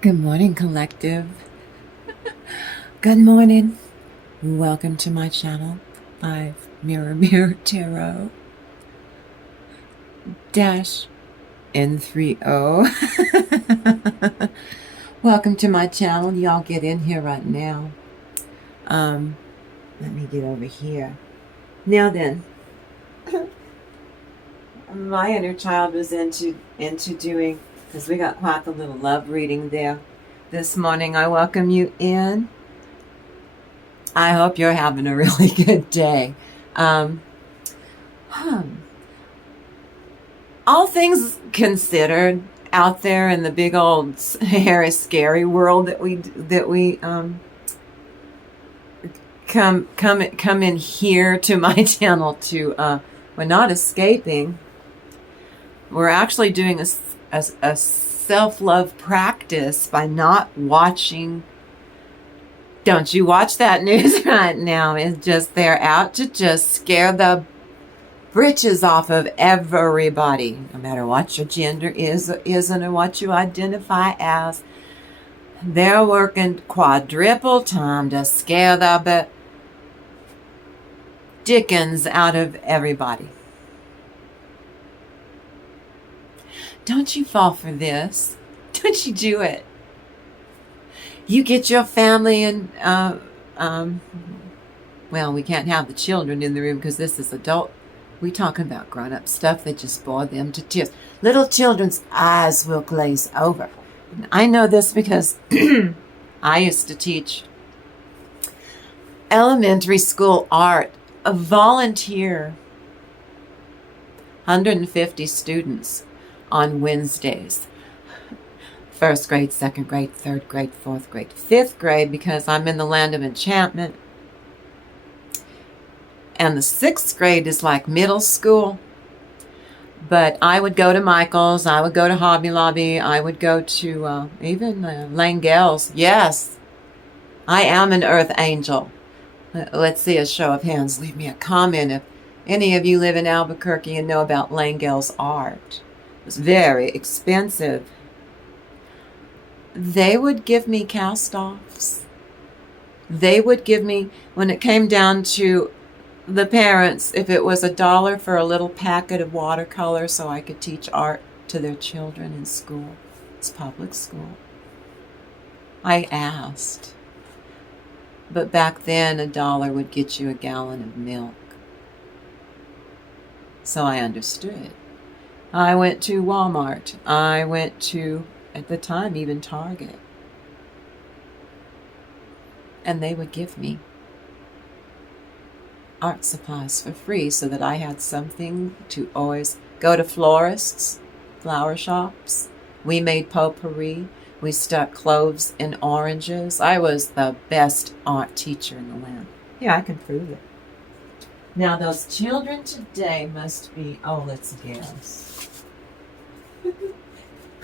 Good morning, collective. Good morning. Welcome to my channel, 5 Mirror Tarot dash N30. Welcome to my channel. Y'all get in here right now. Let me get over here. Now then, my inner child was into doing, because we got quite the little love reading there this morning. I welcome you in. I hope you're having a really good day. All things considered, out there in the big old hairy scary world that we come in here to my channel to we're not escaping. We're actually doing a self-love practice by not watching. Don't you watch that news right now. It's just they're out to just scare the britches off of everybody, no matter what your gender is or isn't, or what you identify as. They're working quadruple time to scare the dickens out of everybody. Don't you fall for this. Don't you do it. You get your family and, well, we can't have the children in the room because this is adult. We talking about grown-up stuff that just bore them to tears. Little children's eyes will glaze over. And I know this because I used to teach elementary school art, a volunteer, 150 students on Wednesdays. First grade, second grade, third grade, fourth grade, fifth grade, because I'm in the land of enchantment. And the sixth grade is like middle school. But I would go to Michael's, I would go to Hobby Lobby, I would go to even Langel's. Yes, I am an earth angel. Let's see a show of hands. Leave me a comment if any of you live in Albuquerque and know about Langel's art. It was very expensive. They would give me cast-offs. They would give me, when it came down to the parents, if it was $1 for a little packet of watercolor so I could teach art to their children in school. It's public school. I asked. But back then, $1 would get you a gallon of milk. So I understood. I went to Walmart. I went to, at the time, even Target. And they would give me art supplies for free so that I had something to always go to florists, flower shops. We made potpourri. We stuck cloves in oranges. I was the best art teacher in the land. Yeah, I can prove it. Now, those children today must be, oh, let's guess.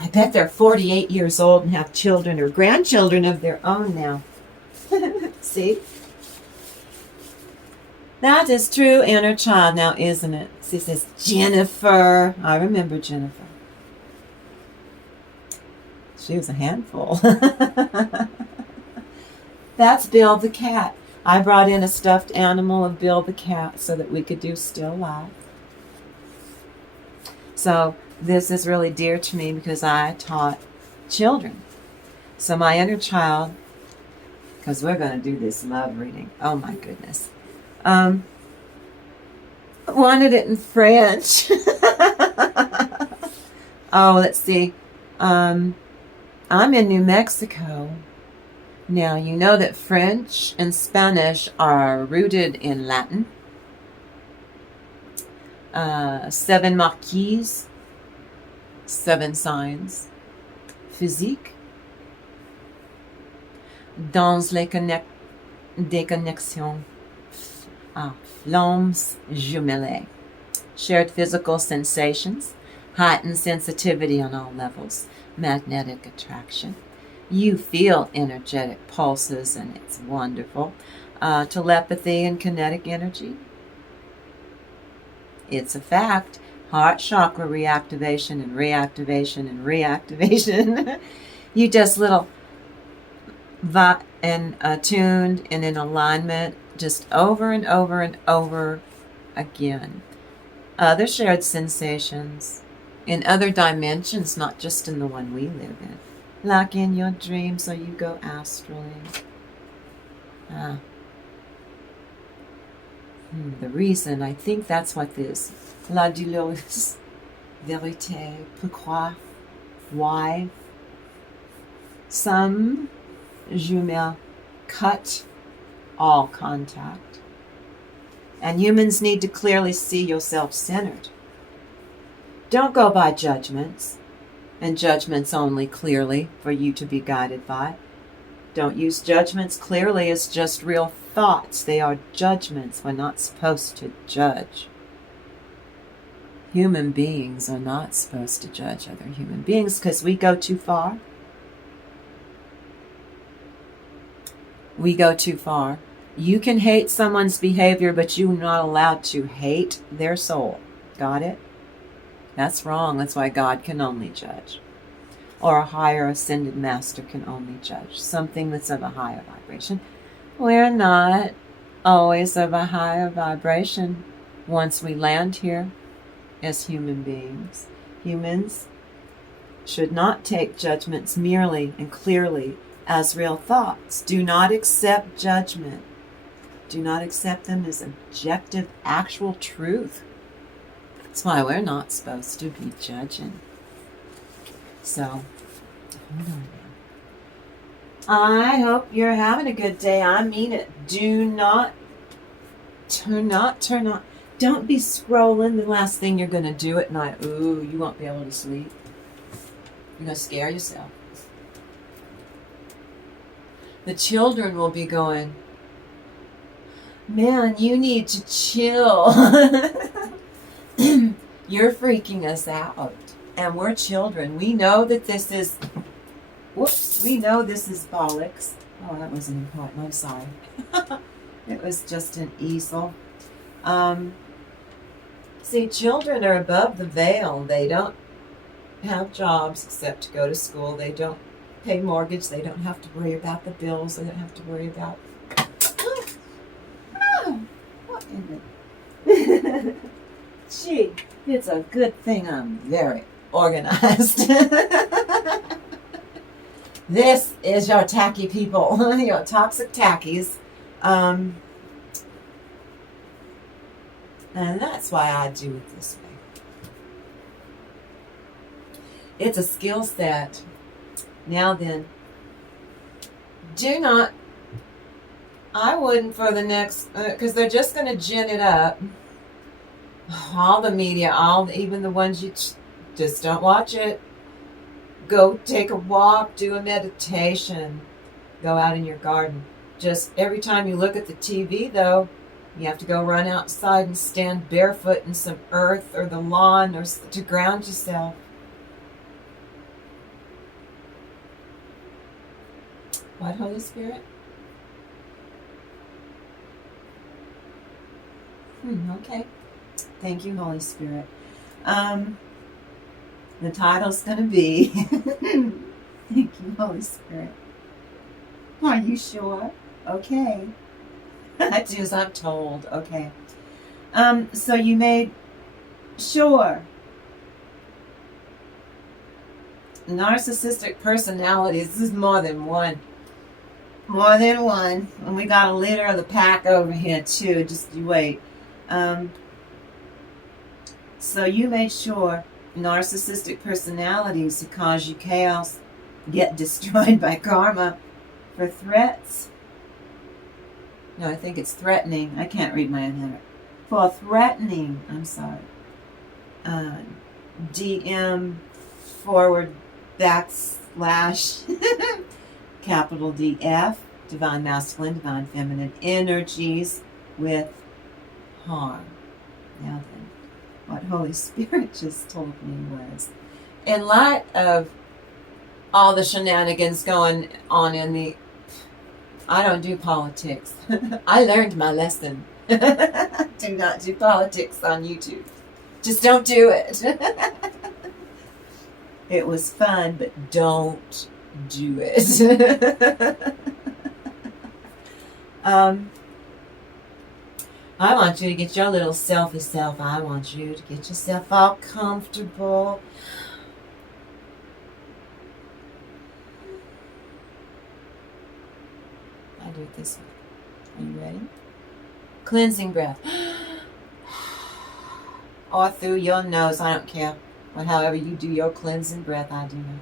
I bet they're 48 years old and have children or grandchildren of their own now. See? That is true inner child now, isn't it? She says, Jennifer. I remember Jennifer. She was a handful. That's Bill the cat. I brought in a stuffed animal of Bill the cat so that we could do Still Life. So this is really dear to me because I taught children. So my inner child, because we're going to do this love reading. Oh my goodness. Wanted it in French. Oh, let's see. I'm in New Mexico. Now, you know that French and Spanish are rooted in Latin. 7 marquises, 7 signs. Physique. Dans les des connexions. Flammes jumelles. Shared physical sensations. Heightened sensitivity on all levels. Magnetic attraction. You feel energetic pulses, and it's wonderful. Telepathy and kinetic energy. It's a fact. Heart chakra reactivation and reactivation and reactivation. You just little and tuned and in alignment, just over and over and over again. Other shared sensations in other dimensions, not just in the one we live in. Like in your dreams, or you go astrally. The reason, I think that's what this la douloureuse vérité, pourquoi, why. Some jumelles cut all contact. And humans need to clearly see yourself centered. Don't go by judgments, and judgments only clearly for you to be guided by. Don't use judgments clearly as just real thoughts. They are judgments. We're not supposed to judge. Human beings are not supposed to judge other human beings because we go too far. We go too far. You can hate someone's behavior, but you're not allowed to hate their soul. Got it? That's wrong. That's why God can only judge. Or a higher ascended master can only judge. Something that's of a higher vibration. We're not always of a higher vibration once we land here as human beings. Humans should not take judgments merely and clearly as real thoughts. Do not accept judgment. Do not accept them as objective, actual truth. That's why we're not supposed to be judging. So, hold on now. I hope you're having a good day. I mean it. Do not turn on. Don't be scrolling. The last thing you're going to do at night. Ooh, you won't be able to sleep. You're going to scare yourself. The children will be going, man, you need to chill. You're freaking us out. And we're children. We know that this is, we know this is bollocks. Oh, that wasn't important. I'm sorry. It was just an easel. See, children are above the veil. They don't have jobs except to go to school. They don't pay mortgage. They don't have to worry about the bills. They don't have to worry about... what in the... Gee, it's a good thing I'm very organized. This is your tacky people, your toxic tackies. And that's why I do it this way. It's a skill set. Now then, do not, I wouldn't for the next, because they're just going to gin it up. All the media, even the ones you just don't watch it. Go take a walk, do a meditation, go out in your garden. Just every time you look at the TV, though, you have to go run outside and stand barefoot in some earth or the lawn or to ground yourself. What, Holy Spirit? Okay. Thank you, Holy Spirit. The title's going to be Thank you, Holy Spirit. Are you sure? Okay. I do as I'm told. Okay. So you made sure. Narcissistic personalities. This is more than one. More than one. And we got a leader of the pack over here too. Just you wait. So you made sure narcissistic personalities who cause you chaos get destroyed by karma for threats. No, I think it's threatening. I can't read my own handwriting. For threatening, I'm sorry. DM / capital DF, divine masculine, divine feminine energies with harm. Now then, what Holy Spirit just told me was, in light of all the shenanigans going on in the, I don't do politics. I learned my lesson. Do not do politics on YouTube. Just don't do it. It was fun, but don't do it. I want you to get your little selfie self. I want you to get yourself all comfortable. I do it this way. Are you ready? Cleansing breath. Or through your nose. I don't care. But however you do your cleansing breath, I do not care.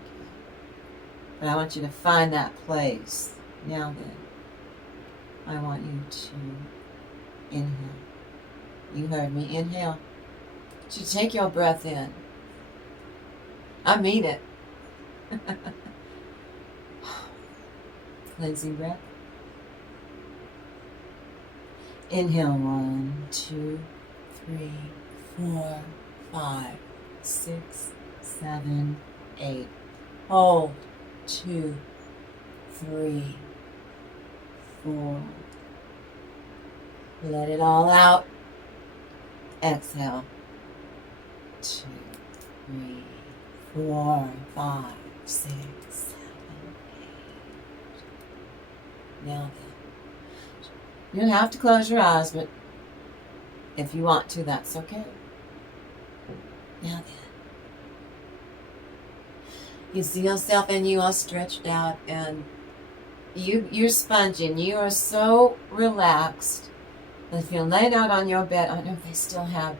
But I want you to find that place. Now then, I want you to inhale. You heard me. Inhale. So take your breath in. I mean it. Cleansing breath. Inhale. 1, 2, 3, 4, 5, 6, 7, 8. Hold. 2, 3, 4. Let it all out. Exhale. 2, 3, 4, 5, 6, 7, 8. Now then. You don't have to close your eyes, but if you want to, that's okay. Now then. You see yourself and you are stretched out and you're sponging. You are so relaxed. And if you're laying out on your bed, I don't know if they still have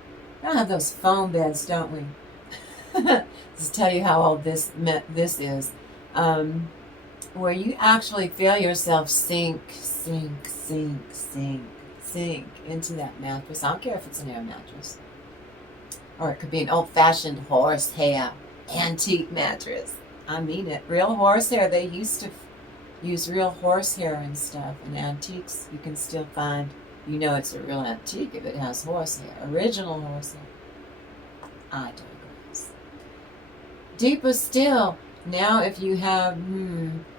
those foam beds, don't we? Just tell you how old this is. Where you actually feel yourself sink into that mattress. I don't care if it's an air mattress. Or it could be an old-fashioned horsehair antique mattress. I mean it. Real horsehair. They used to use real horsehair and stuff. And antiques you can still find. You know it's a real antique if it has horsehair. Original horsehair. I digress. Deeper still. Now if you have,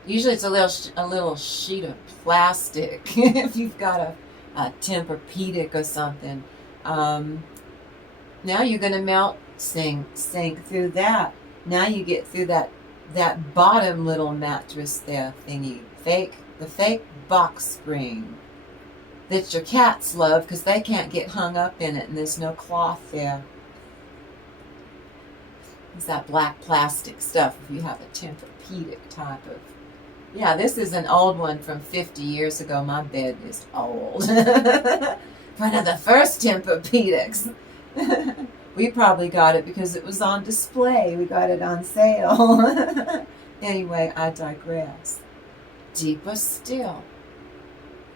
usually it's a little sheet of plastic. If you've got a Tempur-Pedic or something. Now you're going to melt, sink through that. Now you get through that bottom little mattress there thingy. The fake box spring that your cats love because they can't get hung up in it and there's no cloth there. It's that black plastic stuff if you have a Tempur-Pedic type of. Yeah, this is an old one from 50 years ago. My bed is old. One of the first Tempur-Pedics. We probably got it because it was on display. We got it on sale. Anyway, I digress. Deeper still.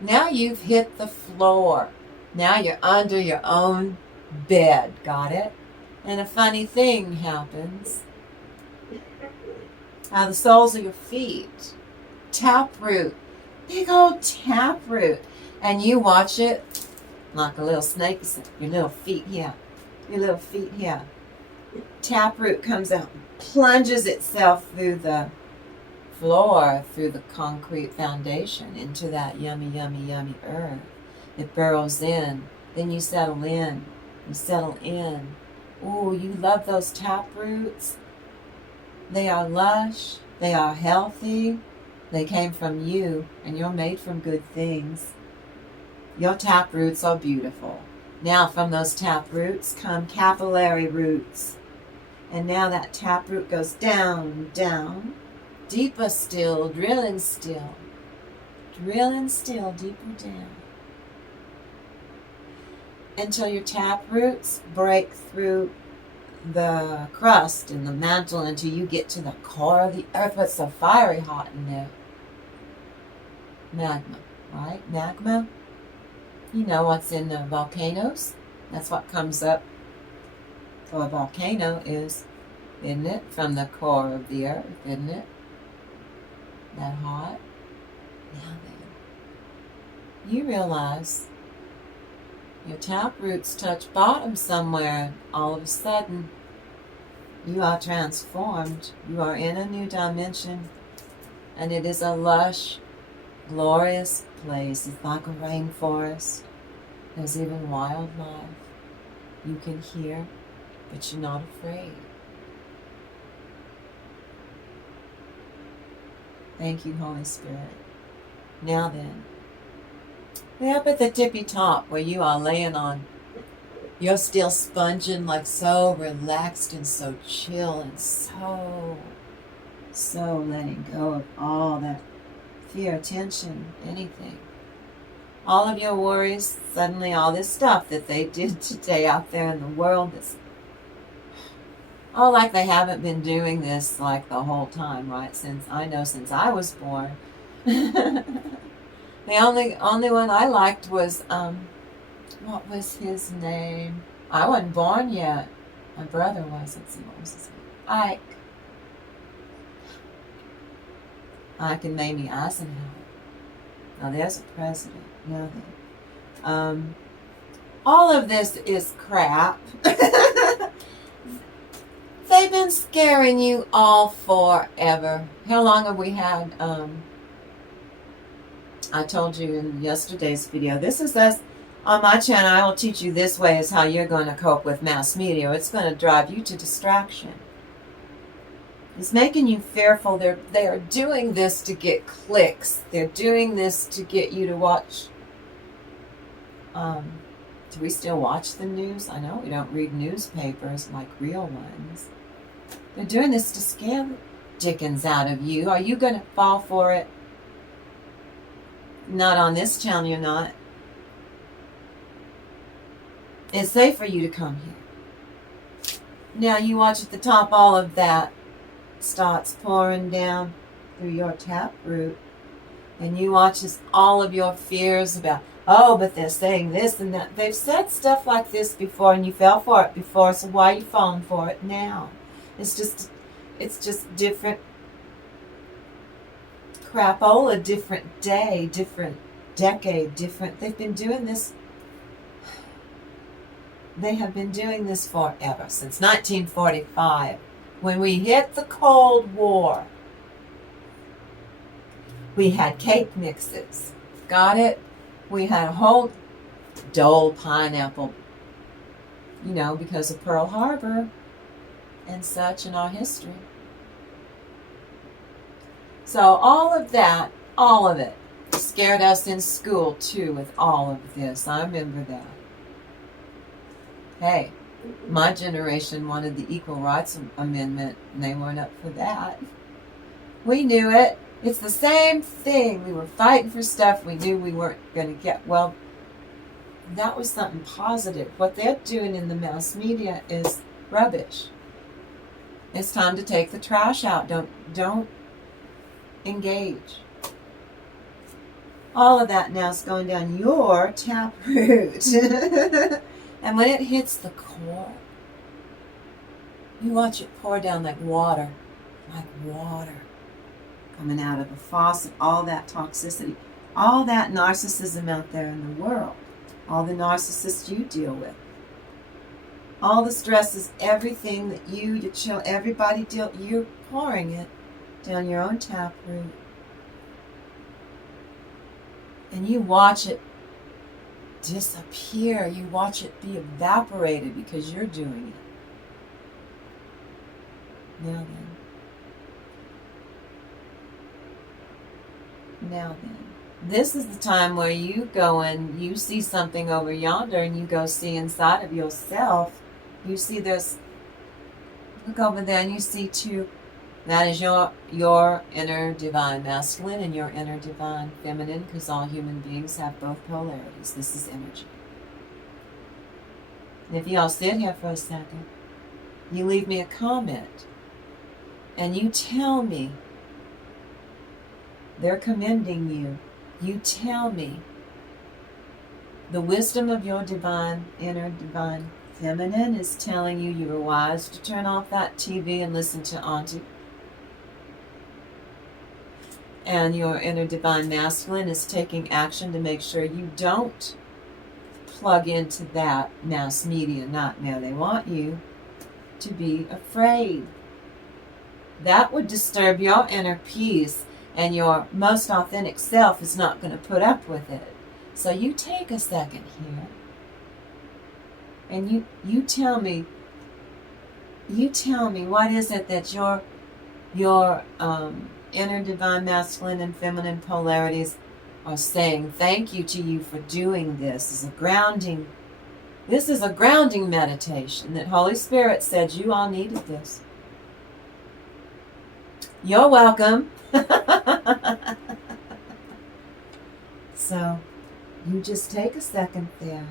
Now you've hit the floor. Now you're under your own bed. Got it? And a funny thing happens. The soles of your feet. Taproot. Big old taproot. And you watch it like a little snake. Your little feet here. Your little feet here. Taproot comes out, plunges itself through the floor, through the concrete foundation, into that yummy, yummy, yummy earth. It burrows in. Then you settle in. You settle in. Ooh, you love those taproots. They are lush. They are healthy. They came from you, and you're made from good things. Your taproots are beautiful. Now from those taproots come capillary roots. And now that taproot goes down, down, deeper still, drilling still, deeper down. Until your taproots break through the crust and the mantle until you get to the core of the earth. What's so fiery hot in there? Magma, right? Magma. You know what's in the volcanoes? That's what comes up for a volcano is, isn't it? From the core of the earth, isn't it? That hot? Now then, you realize your taproots touch bottom somewhere. All of a sudden, you are transformed. You are in a new dimension. And it is a lush, glorious place. It's like a rainforest. There's even wildlife. You can hear, but you're not afraid. Thank you, Holy Spirit. Now then, we're up at the tippy top where you are laying on. You're still sponging, like so relaxed and so chill and so letting go of all that fear, tension, anything. All of your worries, suddenly all this stuff that they did today out there in the world, that's like they haven't been doing this like the whole time, right? Since I was born. The only one I liked was, what was his name? I wasn't born yet. My brother was. Let's see, what was his name? Ike. Ike and Mamie Eisenhower. Now there's a president. Now then. All of this is crap. They've been scaring you all forever. How long have we had, I told you in yesterday's video, this is us on my channel. I will teach you this way is how you're going to cope with mass media. It's going to drive you to distraction. It's making you fearful. They are doing this to get clicks. They're doing this to get you to watch. Do we still watch the news? I know we don't read newspapers like real ones. They're doing this to scare the dickens out of you. Are you going to fall for it? Not on this channel, you're not. It's safe for you to come here. Now you watch at the top, all of that starts pouring down through your taproot. And you watch as all of your fears about, oh, but they're saying this and that. They've said stuff like this before and you fell for it before, so why are you falling for it now? It's just different crapola, different day, different decade, different. They've been doing this. They have been doing this forever, since 1945, when we hit the Cold War. We had cake mixes. Got it? We had a whole Dole pineapple, because of Pearl Harbor and such in our history. So all of that, all of it, scared us in school too with all of this. I remember that. Hey, my generation wanted the Equal Rights Amendment, and they weren't up for that. We knew it. It's the same thing. We were fighting for stuff we knew we weren't going to get. Well, that was something positive. What they're doing in the mass media is rubbish. It's time to take the trash out. Don't engage. All of that now is going down your taproot. And when it hits the core, you watch it pour down like water coming out of a faucet. All that toxicity, all that narcissism out there in the world, all the narcissists you deal with, all the stresses, everything that everybody you're pouring it down your own taproot. And you watch it disappear. You watch it be evaporated because you're doing it. Now then. This is the time where you go and you see something over yonder and you go see inside of yourself. You see this, look over there and you see two. That is your inner divine masculine and your inner divine feminine, because all human beings have both polarities. This is energy. And if y'all sit here for a second, you leave me a comment and you tell me, they're commending you. You tell me the wisdom of your divine, inner divine feminine is telling you were wise to turn off that TV and listen to Auntie. And your inner divine masculine is taking action to make sure you don't plug into that mass media nightmare. They want you to be afraid. That would disturb your inner peace, and your most authentic self is not going to put up with it. So you take a second here, and you tell me what is it that your inner divine masculine and feminine polarities are saying thank you to you for doing this. This is a grounding meditation that Holy Spirit said you all needed this. You're welcome. So you just take a second there.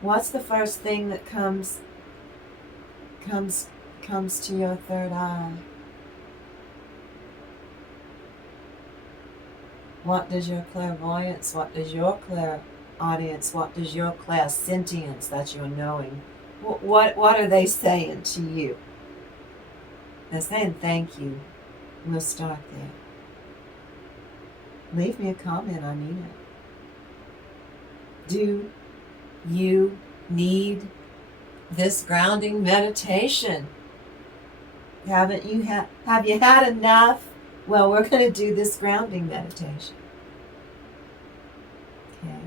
What's the first thing that comes to your third eye? What does your clairvoyance, what does your clairaudience, what does your clairsentience, that's your knowing, what are they saying to you? They're saying thank you. We'll start there. Leave me a comment, I mean it. Do you need this grounding meditation? Have you had enough? Well, we're going to do this grounding meditation. Okay.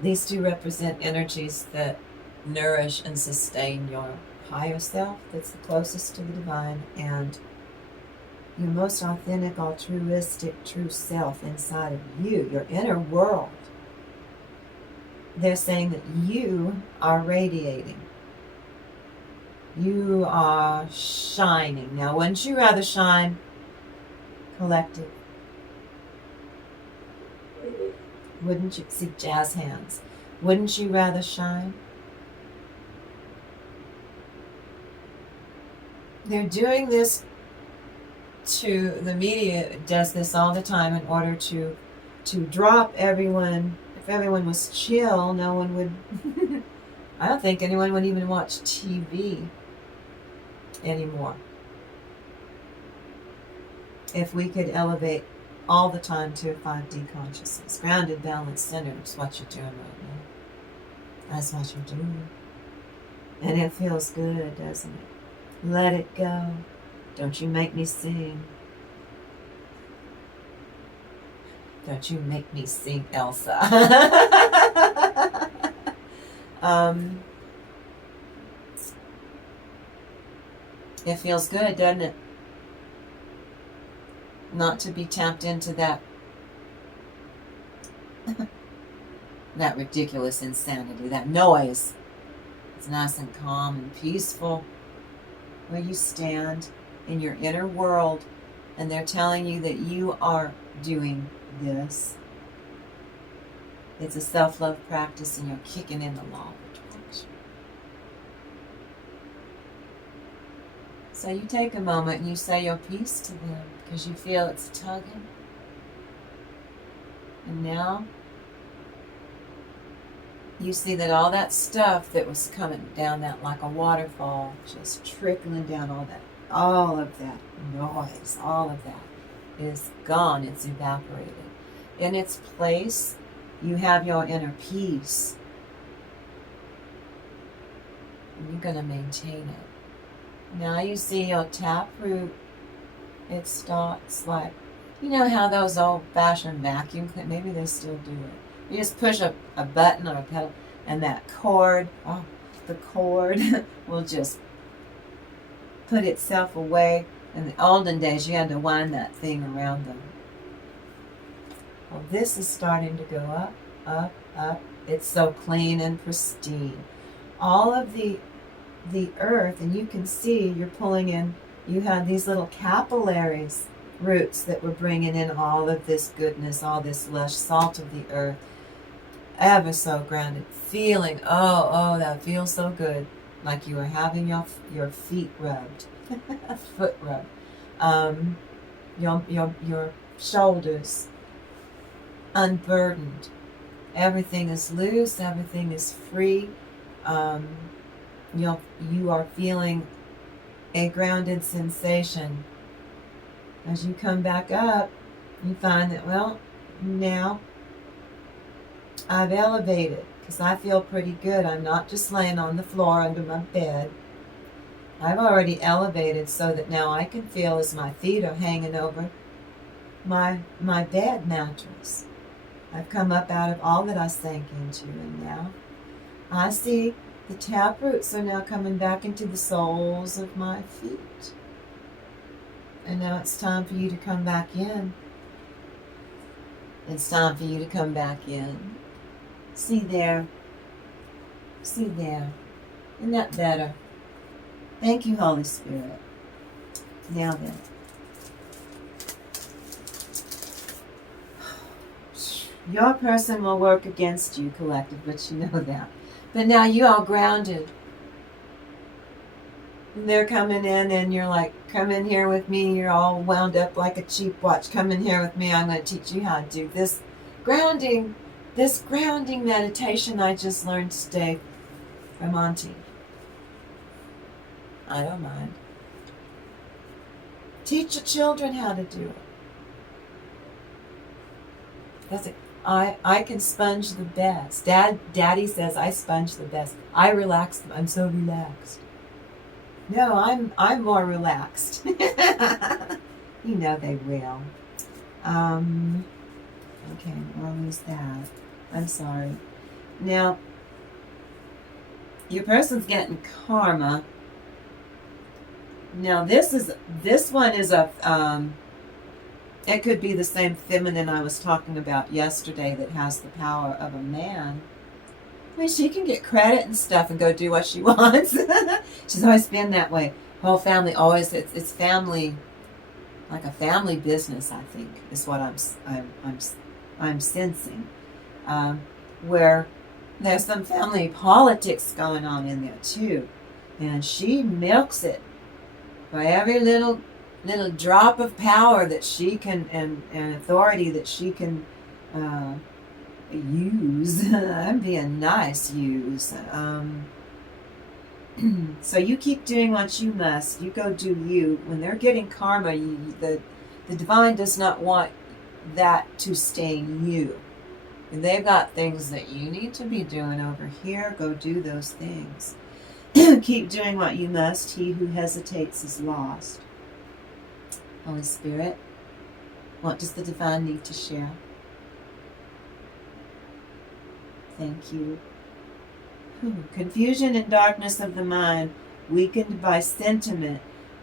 These two represent energies that nourish and sustain your higher self, that's the closest to the divine, and your most authentic, altruistic, true self inside of you, your inner world. They're saying that you are radiating. You are shining. Now, wouldn't you rather shine collective? Wouldn't you, see jazz hands, wouldn't you rather shine? They're doing this to, the media does this all the time in order to drop everyone. If everyone was chill, no one would, I don't think anyone would even watch TV anymore. If we could elevate all the time to a 5D consciousness, grounded, balanced, centered, is what you're doing right now. That's what you're doing. And it feels good, doesn't it? Let it go. Don't you make me sing. Don't you make me sing, Elsa. It feels good, doesn't it? Not to be tapped into that that ridiculous insanity, that noise. It's nice and calm and peaceful where you stand in your inner world, and they're telling you that you are doing this. It's a self-love practice, and you're kicking in the law of attraction. So you take a moment and you say your piece to them because you feel it's tugging. And now you see that all that stuff that was coming down that like a waterfall, just trickling down, all of that noise, all of that is gone. It's evaporated. In its place, you have your inner peace. And you're going to maintain it. Now you see your taproot. It starts like, you know how those old-fashioned vacuum cleaners, maybe they still do it. You just push a button or a pedal, and that cord, the cord will just put itself away. In the olden days, you had to wind that thing around them. Well, this is starting to go up, up, up. It's so clean and pristine. All of the earth, and you can see you're pulling in, you have these little capillaries, roots that were bringing in all of this goodness, all this lush salt of the earth. Ever so grounded, feeling, oh, that feels so good, like you were having your feet rubbed, foot rubbed, your shoulders unburdened. Everything is loose, everything is free. You are feeling a grounded sensation. As you come back up, you find that, well, now I've elevated because I feel pretty good. I'm not just laying on the floor under my bed. I've already elevated so that now I can feel as my feet are hanging over my bed mattress. I've come up out of all that I sank into, and now I see The taproots are now coming back into the soles of my feet. And now it's time for you to come back in. It's time for you to come back in. See there. See there. Isn't that better? Thank you, Holy Spirit. Now then. Your person will work against you, collective, but you know that. But now you all grounded. And they're coming in and you're like, come in here with me. You're all wound up like a cheap watch. Come in here with me. I'm going to teach you how to do this grounding meditation I just learned today from Auntie. I don't mind. Teach your children how to do it. That's it. I can sponge the best. Daddy says I sponge the best. I relax. I'm so relaxed. No, I'm more relaxed. You know they will. Okay, I'll lose that. I'm sorry. Now, your person's getting karma. Now this one is a it could be the same feminine I was talking about yesterday that has the power of a man. I mean, she can get credit and stuff and go do what she wants. She's always been that way. Whole family always, it's family, like a family business, I think, is what I'm sensing. Where there's some family politics going on in there too. And she milks it by every little drop of power that she can and authority that she can use. I'm being nice, use. So you keep doing what you must. You go do you. When they're getting karma, the divine does not want that to stain you. And they've got things that you need to be doing over here. Go do those things. Keep doing what you must. He who hesitates is lost. Holy Spirit, what does the divine need to share? Thank you. Confusion and darkness of the mind, weakened by sentiment.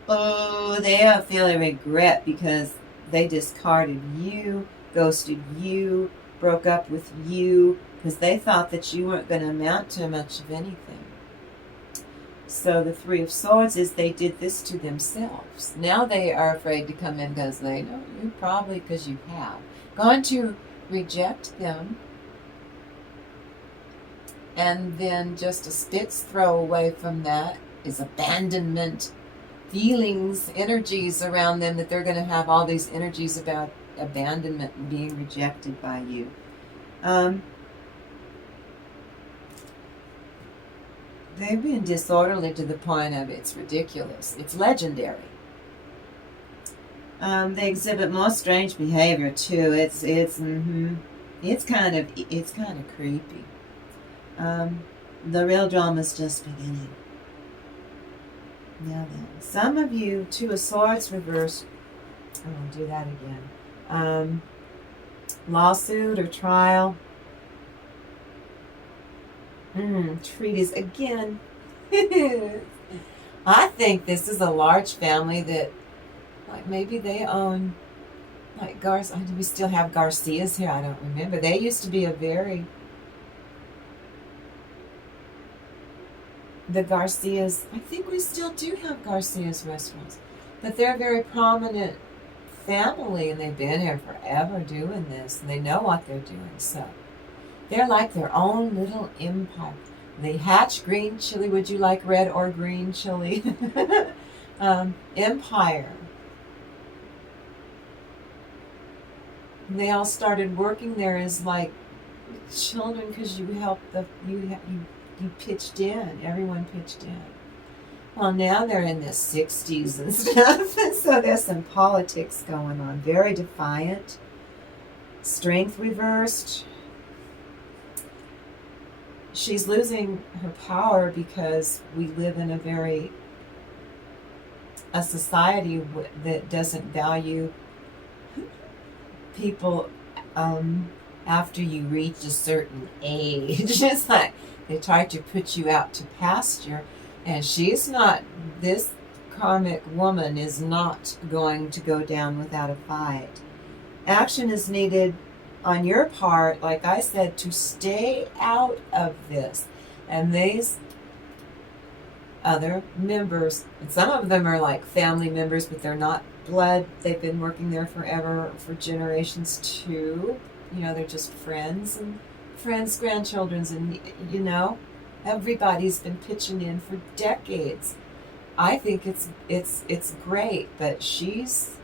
Oh, they are feeling regret because they discarded you, ghosted you, broke up with you, because they thought that you weren't going to amount to much of anything. So the Three of Swords is they did this to themselves. Now they are afraid to come in because they know you, probably because you have gone to reject them. And then just a spit's throw away from that is abandonment, feelings, energies around them that they're going to have all these energies about abandonment and being rejected by you. They've been disorderly to the point of it's ridiculous. It's legendary. They exhibit more strange behavior too. It's kind of creepy. The real drama's just beginning. Now then, some of you, Two of Swords reversed. I won't do that again. Lawsuit or trial. Treaties again. I think this is a large family that, like, maybe they own, like, do we still have Garcias here? I don't remember. They used to be the Garcias, I think we still do have Garcias restaurants, but they're a very prominent family and they've been here forever doing this and they know what they're doing. So they're like their own little empire. They hatch green chili. Would you like red or green chili? Empire. They all started working there as like children because you helped you pitched in. Everyone pitched in. Well, now they're in their 60s and stuff. So there's some politics going on. Very defiant. Strength reversed. She's losing her power because we live in a society that doesn't value people after you reach a certain age. It's like They try to put you out to pasture, and she's not, this karmic woman is not going to go down without a fight. Action is needed on your part, like I said, to stay out of this. And these other members, and some of them are like family members, but they're not blood. They've been working there forever, for generations too. You know, they're just friends and friends, grandchildren's, and you know, everybody's been pitching in for decades. I think it's great, but she's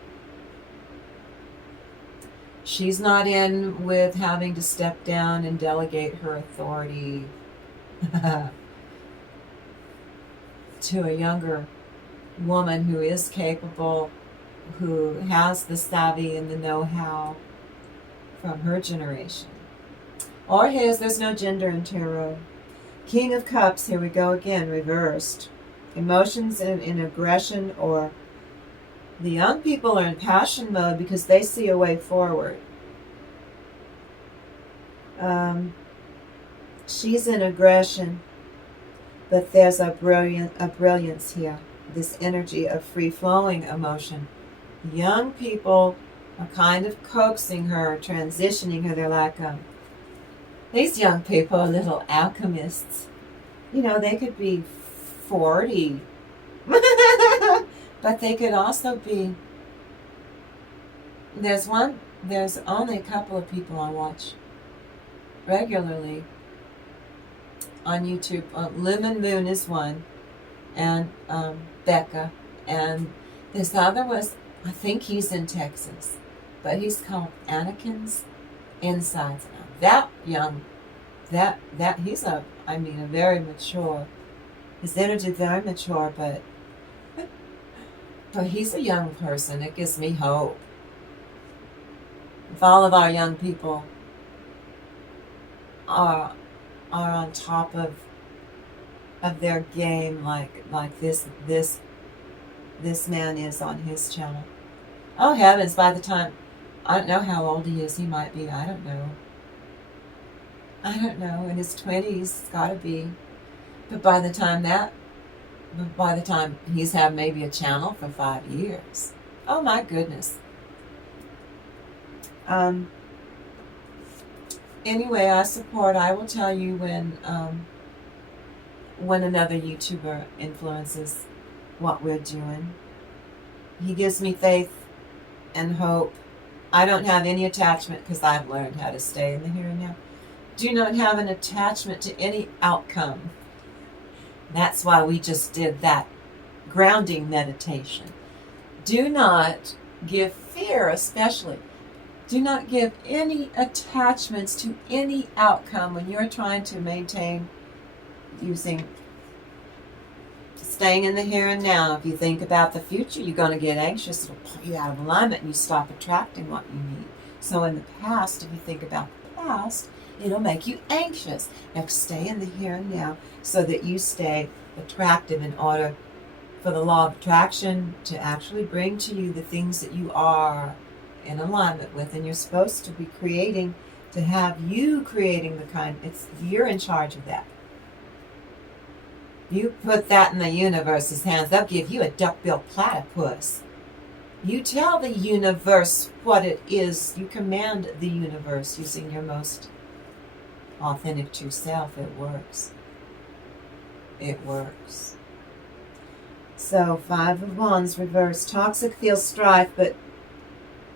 not in with having to step down and delegate her authority to a younger woman who is capable, who has the savvy and the know-how from her generation. Or his. There's no gender in tarot. King of Cups, here we go again, reversed. Emotions in aggression, or the young people are in passion mode because they see a way forward. She's in aggression, but there's a brilliance here. This energy of free-flowing emotion. The young people are kind of coaxing her, transitioning her. They're like, these young people are little alchemists. You know, they could be 40. But they could also be... There's only a couple of people I watch regularly on YouTube. Lumen Moon is one, and Becca. And this other was, I think he's in Texas, but he's called Anakin's Insides. Now, that young, that he's a very mature. His energy very mature, but he's a young person. It gives me hope. If all of our young people are on top of their game, like this man is on his channel. Oh heavens! By the time, I don't know how old he is. He might be, I don't know. In his 20s, got to be. But by the time he's had maybe a channel for 5 years. Oh my goodness. Anyway, I will tell you when another YouTuber influences what we're doing. He gives me faith and hope. I don't have any attachment because I've learned how to stay in the here and now. Do not have an attachment to any outcome. That's why we just did that grounding meditation. Do not give fear, especially. Do not give any attachments to any outcome when you're trying to maintain staying in the here and now. If you think about the future, you're going to get anxious. It'll pull you out of alignment and you stop attracting what you need. So in the past, if you think about the past, it'll make you anxious. You have to stay in the here and now so that you stay attractive, in order for the law of attraction to actually bring to you the things that you are in alignment with. And you're supposed to be creating, to have you creating the kind, you're in charge of that. You put that in the universe's hands, they'll give you a duck-billed platypus. You tell the universe what it is. You command the universe using your most authentic true self. It works. It works. So 5 of Wands reversed. Toxic feels strife, but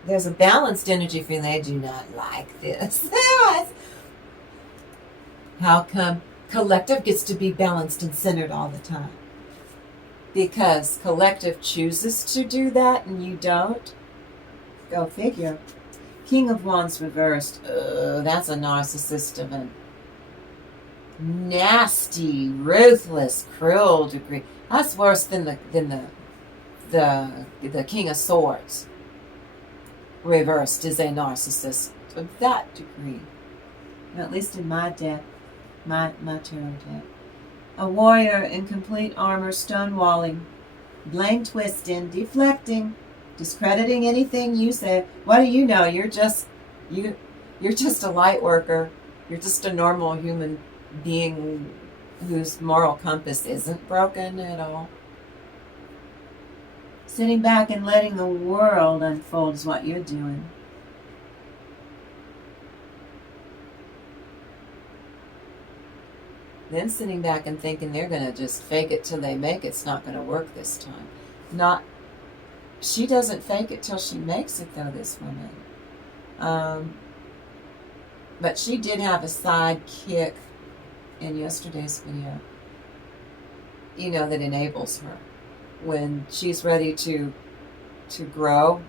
there's a balanced energy feeling. They do not like this. How come collective gets to be balanced and centered all the time? Because collective chooses to do that and you don't. Go figure. King of Wands reversed. That's a narcissist of a nasty, ruthless, cruel degree. That's worse than the King of Swords. Reversed is a narcissist of that degree. At least in my deck, my tarot deck. A warrior in complete armor, stonewalling, blame twisting, deflecting, discrediting anything you say. What do you know? You're just a light worker. You're just a normal human being whose moral compass isn't broken at all. Sitting back and letting the world unfold is what you're doing. Then sitting back and thinking they're going to just fake it till they make it. It's not going to work this time. She doesn't fake it till she makes it, though, this woman. But she did have a sidekick in yesterday's video, that enables her. When she's ready to grow,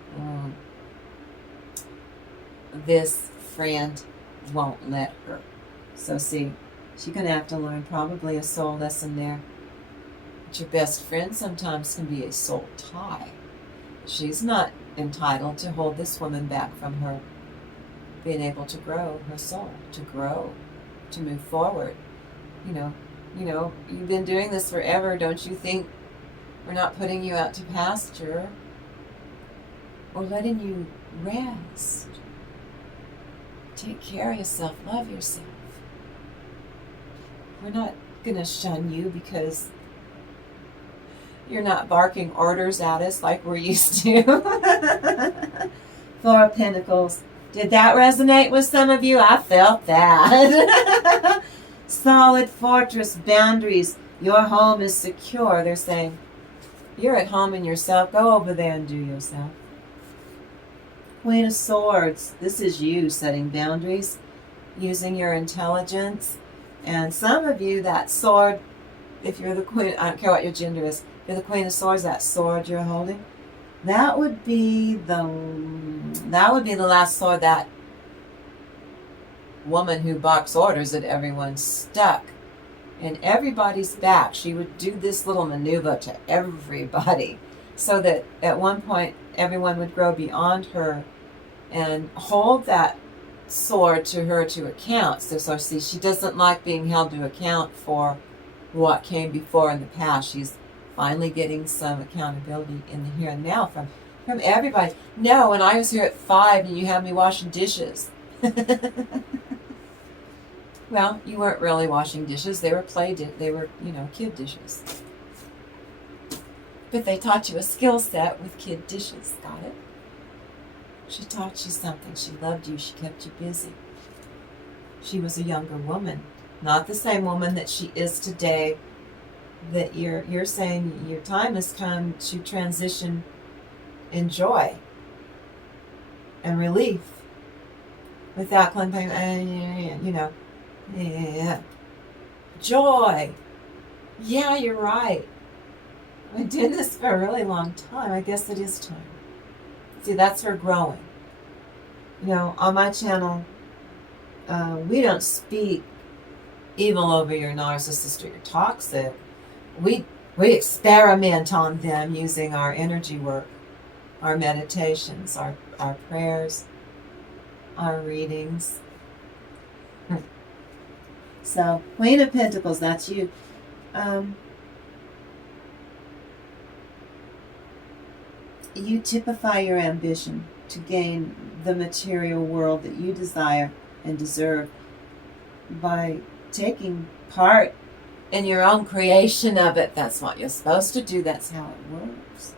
this friend won't let her. So see, she's going to have to learn probably a soul lesson there. But your best friend sometimes can be a soul tie. She's not entitled to hold this woman back from her being able to grow her soul, to grow, to move forward. You've been doing this forever. Don't you think we're not putting you out to pasture? We're letting you rest. Take care of yourself. Love yourself. We're not going to shun you because you're not barking orders at us like we're used to. Four of Pentacles. Did that resonate with some of you? I felt that. Solid fortress, boundaries. Your home is secure. They're saying, you're at home in yourself. Go over there and do yourself. Queen of Swords. This is you setting boundaries, using your intelligence. And some of you, that sword, if you're the queen, I don't care what your gender is, if you're the Queen of Swords, that sword you're holding, that would be the last sword that woman who barks orders at everyone stuck in everybody's back. She would do this little maneuver to everybody so that at one point everyone would grow beyond her and hold that sword to her to account. So see, she doesn't like being held to account for what came before in the past. She's finally getting some accountability in the here and now from everybody. No, when I was here at 5 and you had me washing dishes. Well, you weren't really washing dishes. They were kid dishes. But they taught you a skill set with kid dishes. Got it? She taught you something. She loved you. She kept you busy. She was a younger woman. Not the same woman that she is today. That you're saying your time has come to transition in joy and relief without clamping, joy. Yeah, you're right. I've been doing this for a really long time. I guess it is time. See, that's her growing. On my channel, we don't speak evil over your narcissist or your toxic. We experiment on them using our energy work, our meditations, our prayers, our readings. So, Queen of Pentacles, that's you. You typify your ambition to gain the material world that you desire and deserve by taking part in your own creation of it. That's what you're supposed to do. That's how it works.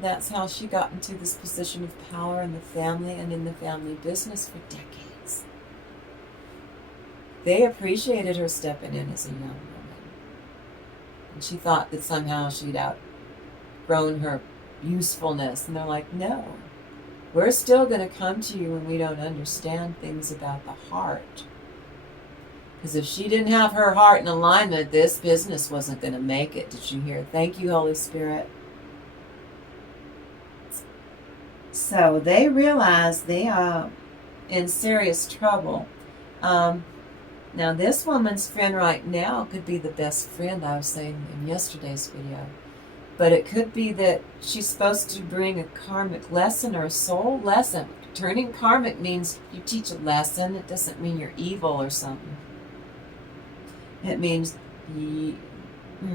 That's how she got into this position of power in the family and in the family business for decades. They appreciated her stepping in as a young woman. And she thought that somehow she'd outgrown her usefulness. And they're like, no, we're still going to come to you when we don't understand things about the heart. Because if she didn't have her heart in alignment, this business wasn't going to make it. Did you hear? Thank you, Holy Spirit. So they realize they are in serious trouble. Now this woman's friend right now could be the best friend I was saying in yesterday's video. But it could be that she's supposed to bring a karmic lesson or a soul lesson. Turning karmic means you teach a lesson. It doesn't mean you're evil or something. It means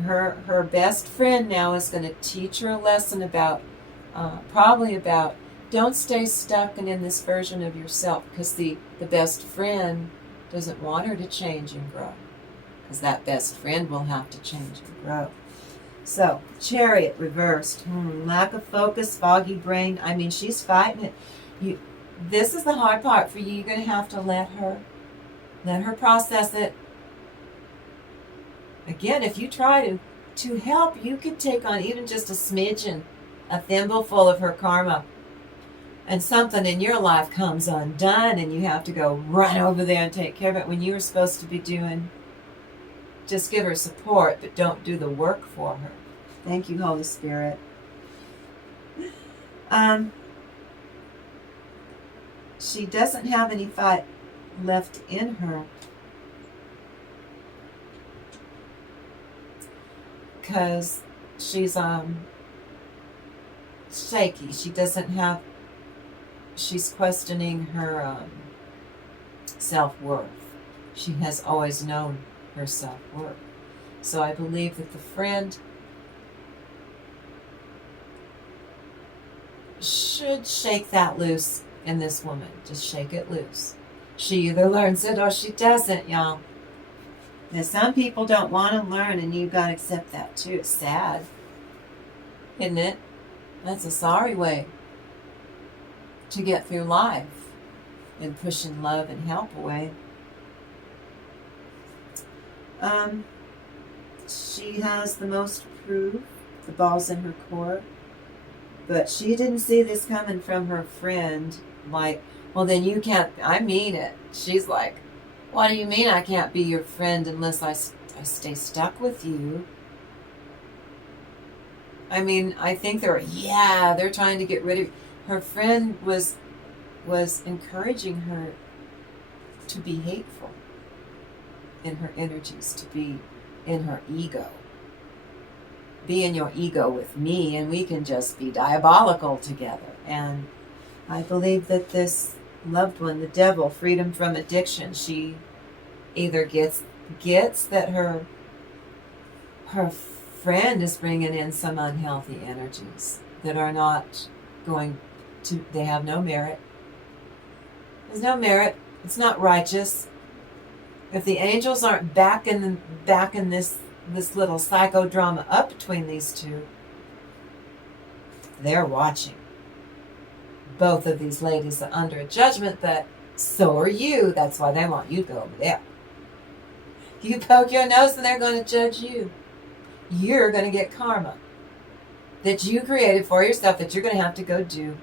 her best friend now is going to teach her a lesson about, probably about, don't stay stuck and in this version of yourself, because the best friend doesn't want her to change and grow, because that best friend will have to change and grow. So, Chariot reversed. Lack of focus, foggy brain. I mean, she's fighting it. This is the hard part for you. You're going to have to let her process it. Again, if you try to help, you could take on even just a smidgen, a thimbleful of her karma, and something in your life comes undone, and you have to go run over there and take care of it when you were supposed to be doing. Just give her support, but don't do the work for her. Thank you, Holy Spirit. She doesn't have any fight left in her, because she's shaky. She's questioning her self-worth. She has always known her self-worth. So I believe that the friend should shake that loose in this woman. Just shake it loose. She either learns it or she doesn't, y'all. Now, some people don't want to learn, and you've got to accept that too. It's sad, isn't it? That's a sorry way to get through life, and pushing love and help away. She has the most proof. The ball's in her court. But she didn't see this coming from her friend. Like, well, then you can't. I mean it. She's like, what do you mean I can't be your friend unless I stay stuck with you? I mean, I think they're trying to get rid of. Her friend was encouraging her to be hateful in her energies, to be in her ego. Be in your ego with me, and we can just be diabolical together. And I believe that this loved one, the devil, freedom from addiction, she either gets that her friend is bringing in some unhealthy energies that are not going to, they have no merit. There's no merit. It's not righteous. If the angels aren't backing this little psychodrama up between these two, they're watching. Both of these ladies are under a judgment, but so are you. That's why they want you to go over there. You poke your nose and they're going to judge you. You're going to get karma that you created for yourself that you're going to have to go do.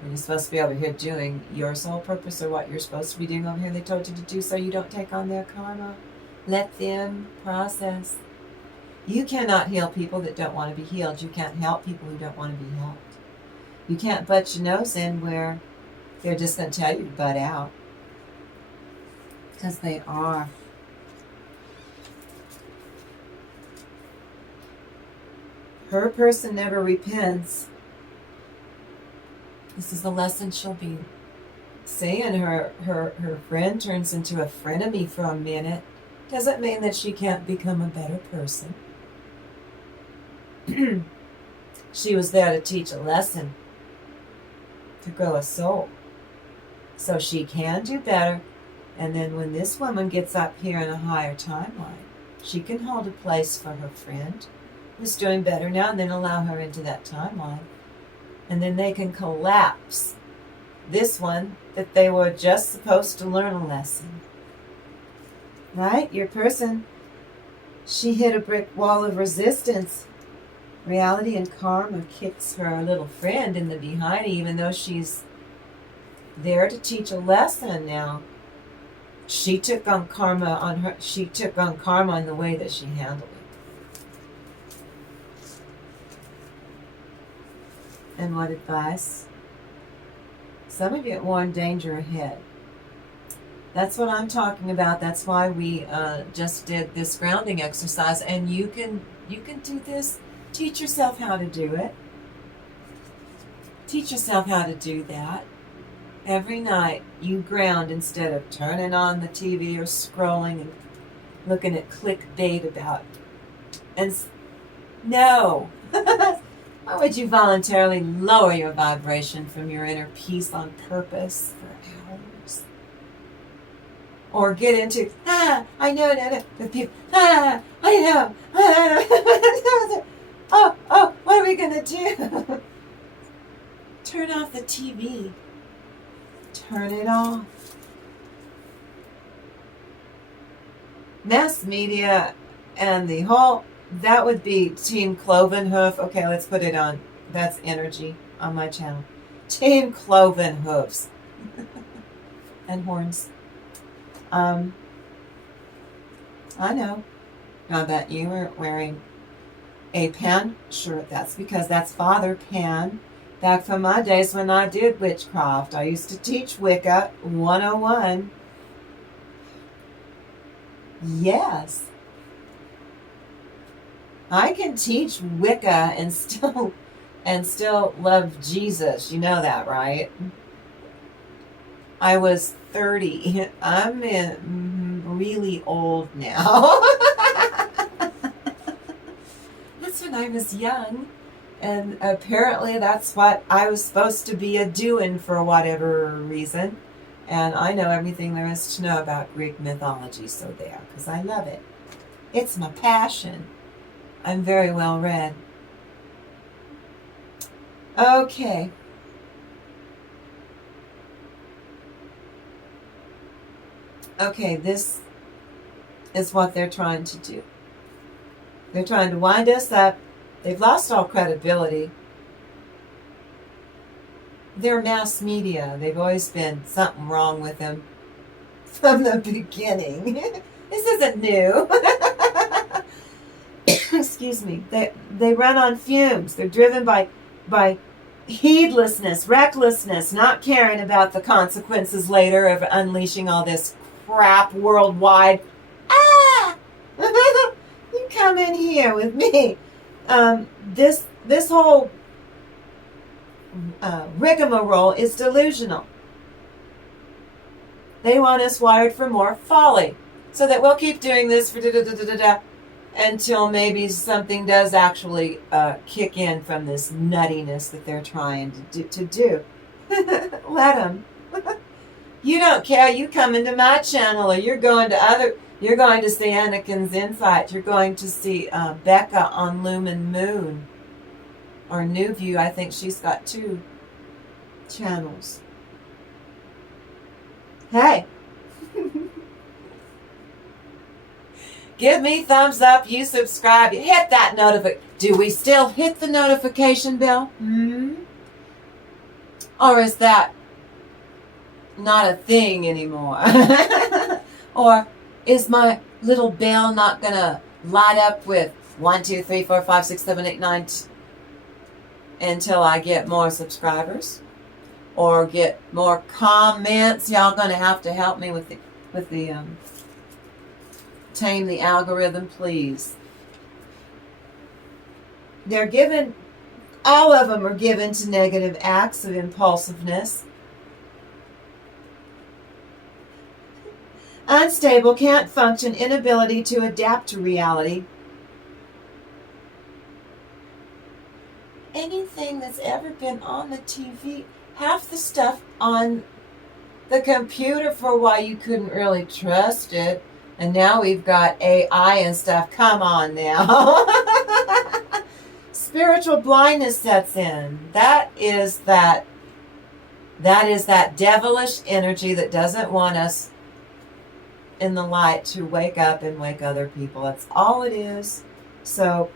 And you're supposed to be over here doing your soul purpose, or what you're supposed to be doing over here they told you to do, so you don't take on their karma. Let them process. You cannot heal people that don't want to be healed. You can't help people who don't want to be helped. You can't butt your nose in where they're just going to tell you to butt out. Because they are. Her person never repents. This is the lesson she'll be saying. Her friend turns into a frenemy for a minute. Doesn't mean that she can't become a better person. She was there to teach a lesson, to grow a soul, so she can do better. And then when this woman gets up here in a higher timeline, she can hold a place for her friend who's doing better now, and then allow her into that timeline. And then they can collapse this one that they were just supposed to learn a lesson. Right? Your person, she hit a brick wall of resistance. Reality and karma kicks her little friend in the behind, even though she's there to teach a lesson now. She took on karma in the way that she handled it. And what advice? Some of you warned danger ahead. That's what I'm talking about. That's why we just did this grounding exercise. And you can do this. Teach yourself how to do it. Teach yourself how to do that. Every night you ground instead of turning on the TV or scrolling and looking at clickbait about. And no. Why would you voluntarily lower your vibration from your inner peace on purpose for hours? or get into, I know, with people, I know, oh, what are we going to do? Turn off the TV. Turn it off. Mass media and the whole, that would be Team Cloven Hoof. Okay, let's put it on. That's energy on my channel. Team Cloven Hoofs. And horns. I know. Now that you were wearing a Pan shirt, that's because that's Father Pan. Back from my days when I did witchcraft, I used to teach Wicca 101. Yes. I can teach Wicca and still love Jesus. You know that, right? I was 30. I'm really old now. That's when I was young. And apparently that's what I was supposed to be a-doing for whatever reason. And I know everything there is to know about Greek mythology, so there, because I love it. It's my passion. I'm very well read. Okay. Okay, this is what they're trying to do. They're trying to wind us up. They've lost all credibility. They're mass media. They've always been something wrong with them from the beginning. This isn't new. Excuse me. They run on fumes. They're driven by heedlessness, recklessness, not caring about the consequences later of unleashing all this crap worldwide. You come in here with me. This whole rigmarole is delusional. They want us wired for more folly, so that we'll keep doing this for until maybe something does actually kick in from this nuttiness that they're trying to do. Let them. You don't care. You come into my channel, or you're going to see Anakin's Insight. You're going to see Becca on Lumen Moon. Or New View. I think she's got 2 channels. Hey. Give me thumbs up. You subscribe. You hit that notification. Do we still hit the notification bell? Or is that not a thing anymore? Or is my little bell not going to light up with 1, 2, 3, 4, 5, 6, 7, 8, 9 until I get more subscribers or get more comments? Y'all going to have to help me with the tame the algorithm, please. They're given, all of them are given to negative acts of impulsiveness. Unstable, can't function, inability to adapt to reality. Anything that's ever been on the TV, half the stuff on the computer for a while you couldn't really trust it. And now we've got AI and stuff. Come on now. Spiritual blindness sets in. That is that devilish energy that doesn't want us in the light to wake up and wake other people. That's all it is. So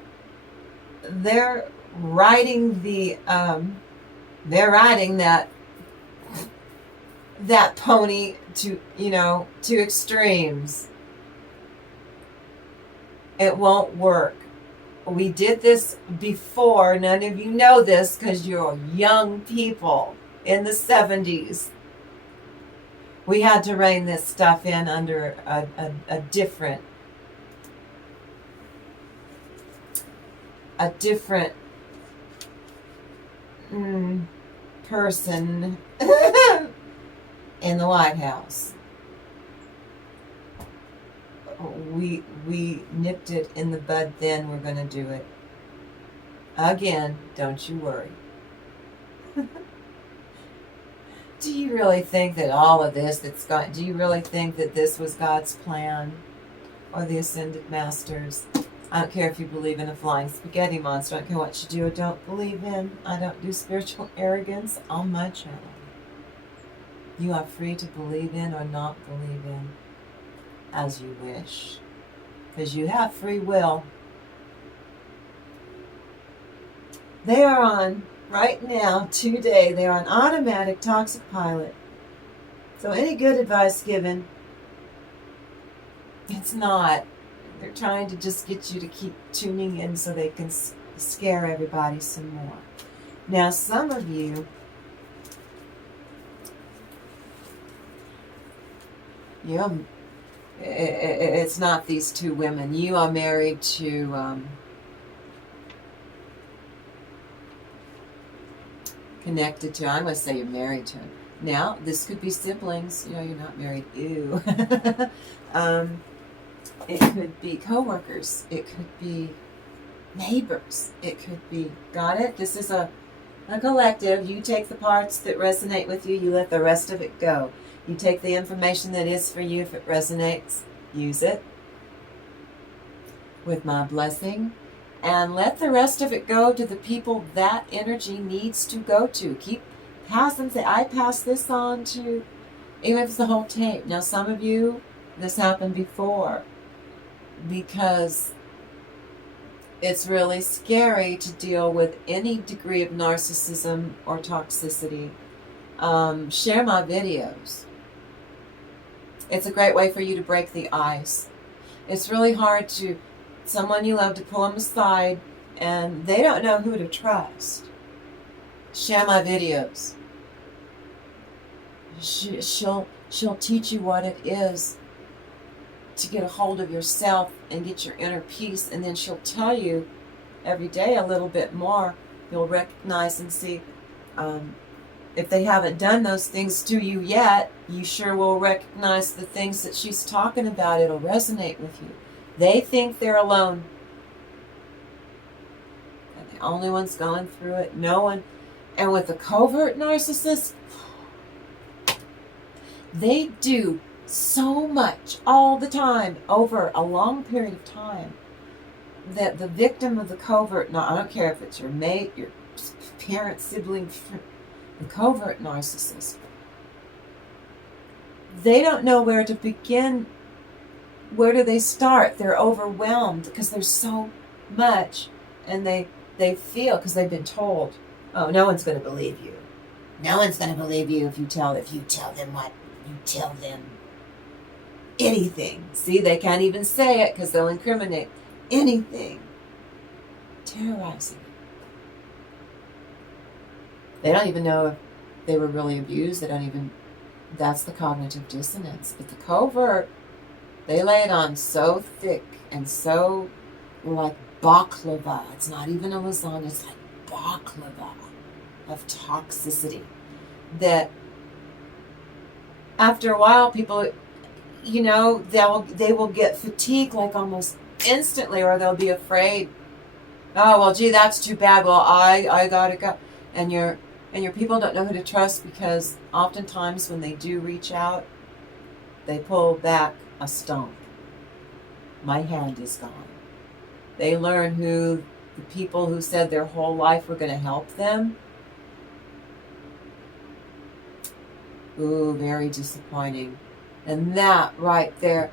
they're riding that pony to extremes. It won't work. We did this before. None of you know this because you're young people in the 70s. We had to rein this stuff in under a different person in the White House. We nipped it in the bud then. We're going to do it again. Don't you worry. Do you really think that all of this do you really think that this was God's plan? Or the Ascended Masters? I don't care if you believe in a flying spaghetti monster. I don't care what you do or don't believe in. I don't do spiritual arrogance on my channel. You are free to believe in or not believe in as you wish. Because you have free will. They are on, right now, today, they are on automatic toxic pilot. So any good advice given, it's not. They're trying to just get you to keep tuning in so they can scare everybody some more. Now, some of you, it's not these two women. You are married to connected to, I'm going to say you're married to him. Now, this could be siblings. You know, you're not married. Ew. It could be co-workers. It could be neighbors. It could be, got it? This is a collective. You take the parts that resonate with you. You let the rest of it go. You take the information that is for you. If it resonates, use it with my blessing. And let the rest of it go to the people that energy needs to go to. Keep passing. Say, I pass this on to, even if it's the whole tape. Now, some of you, this happened before because it's really scary to deal with any degree of narcissism or toxicity. Share my videos. It's a great way for you to break the ice. It's really hard to someone you love to pull them aside and they don't know who to trust. Share my videos. She'll teach you what it is to get a hold of yourself and get your inner peace, and then she'll tell you every day a little bit more. You'll recognize and see if they haven't done those things to you yet, you sure will recognize the things that she's talking about. It'll resonate with you. They think they're alone. And the only ones going through it. No one. And with the covert narcissist, they do so much all the time over a long period of time that the victim of the covert, I don't care if it's your mate, your parent, sibling, the covert narcissist, they don't know where to begin. Where do they start? They're overwhelmed because there's so much, and they feel, because they've been told, oh, no one's going to believe you. No one's going to believe you if you tell them what you tell them. Anything. See, they can't even say it because they'll incriminate. Anything. Terrorizing. They don't even know if they were really abused. They don't even, that's the cognitive dissonance. But the covert, they lay it on so thick and so like baklava. It's not even a lasagna, it's like baklava of toxicity that after a while people, you know, they will get fatigued like almost instantly, or they'll be afraid. Oh, well, gee, that's too bad. Well, I gotta go. And your people don't know who to trust because oftentimes when they do reach out, they pull back a stump. My hand is gone. They learn who the people who said their whole life were going to help them. Ooh, very disappointing. And that right there,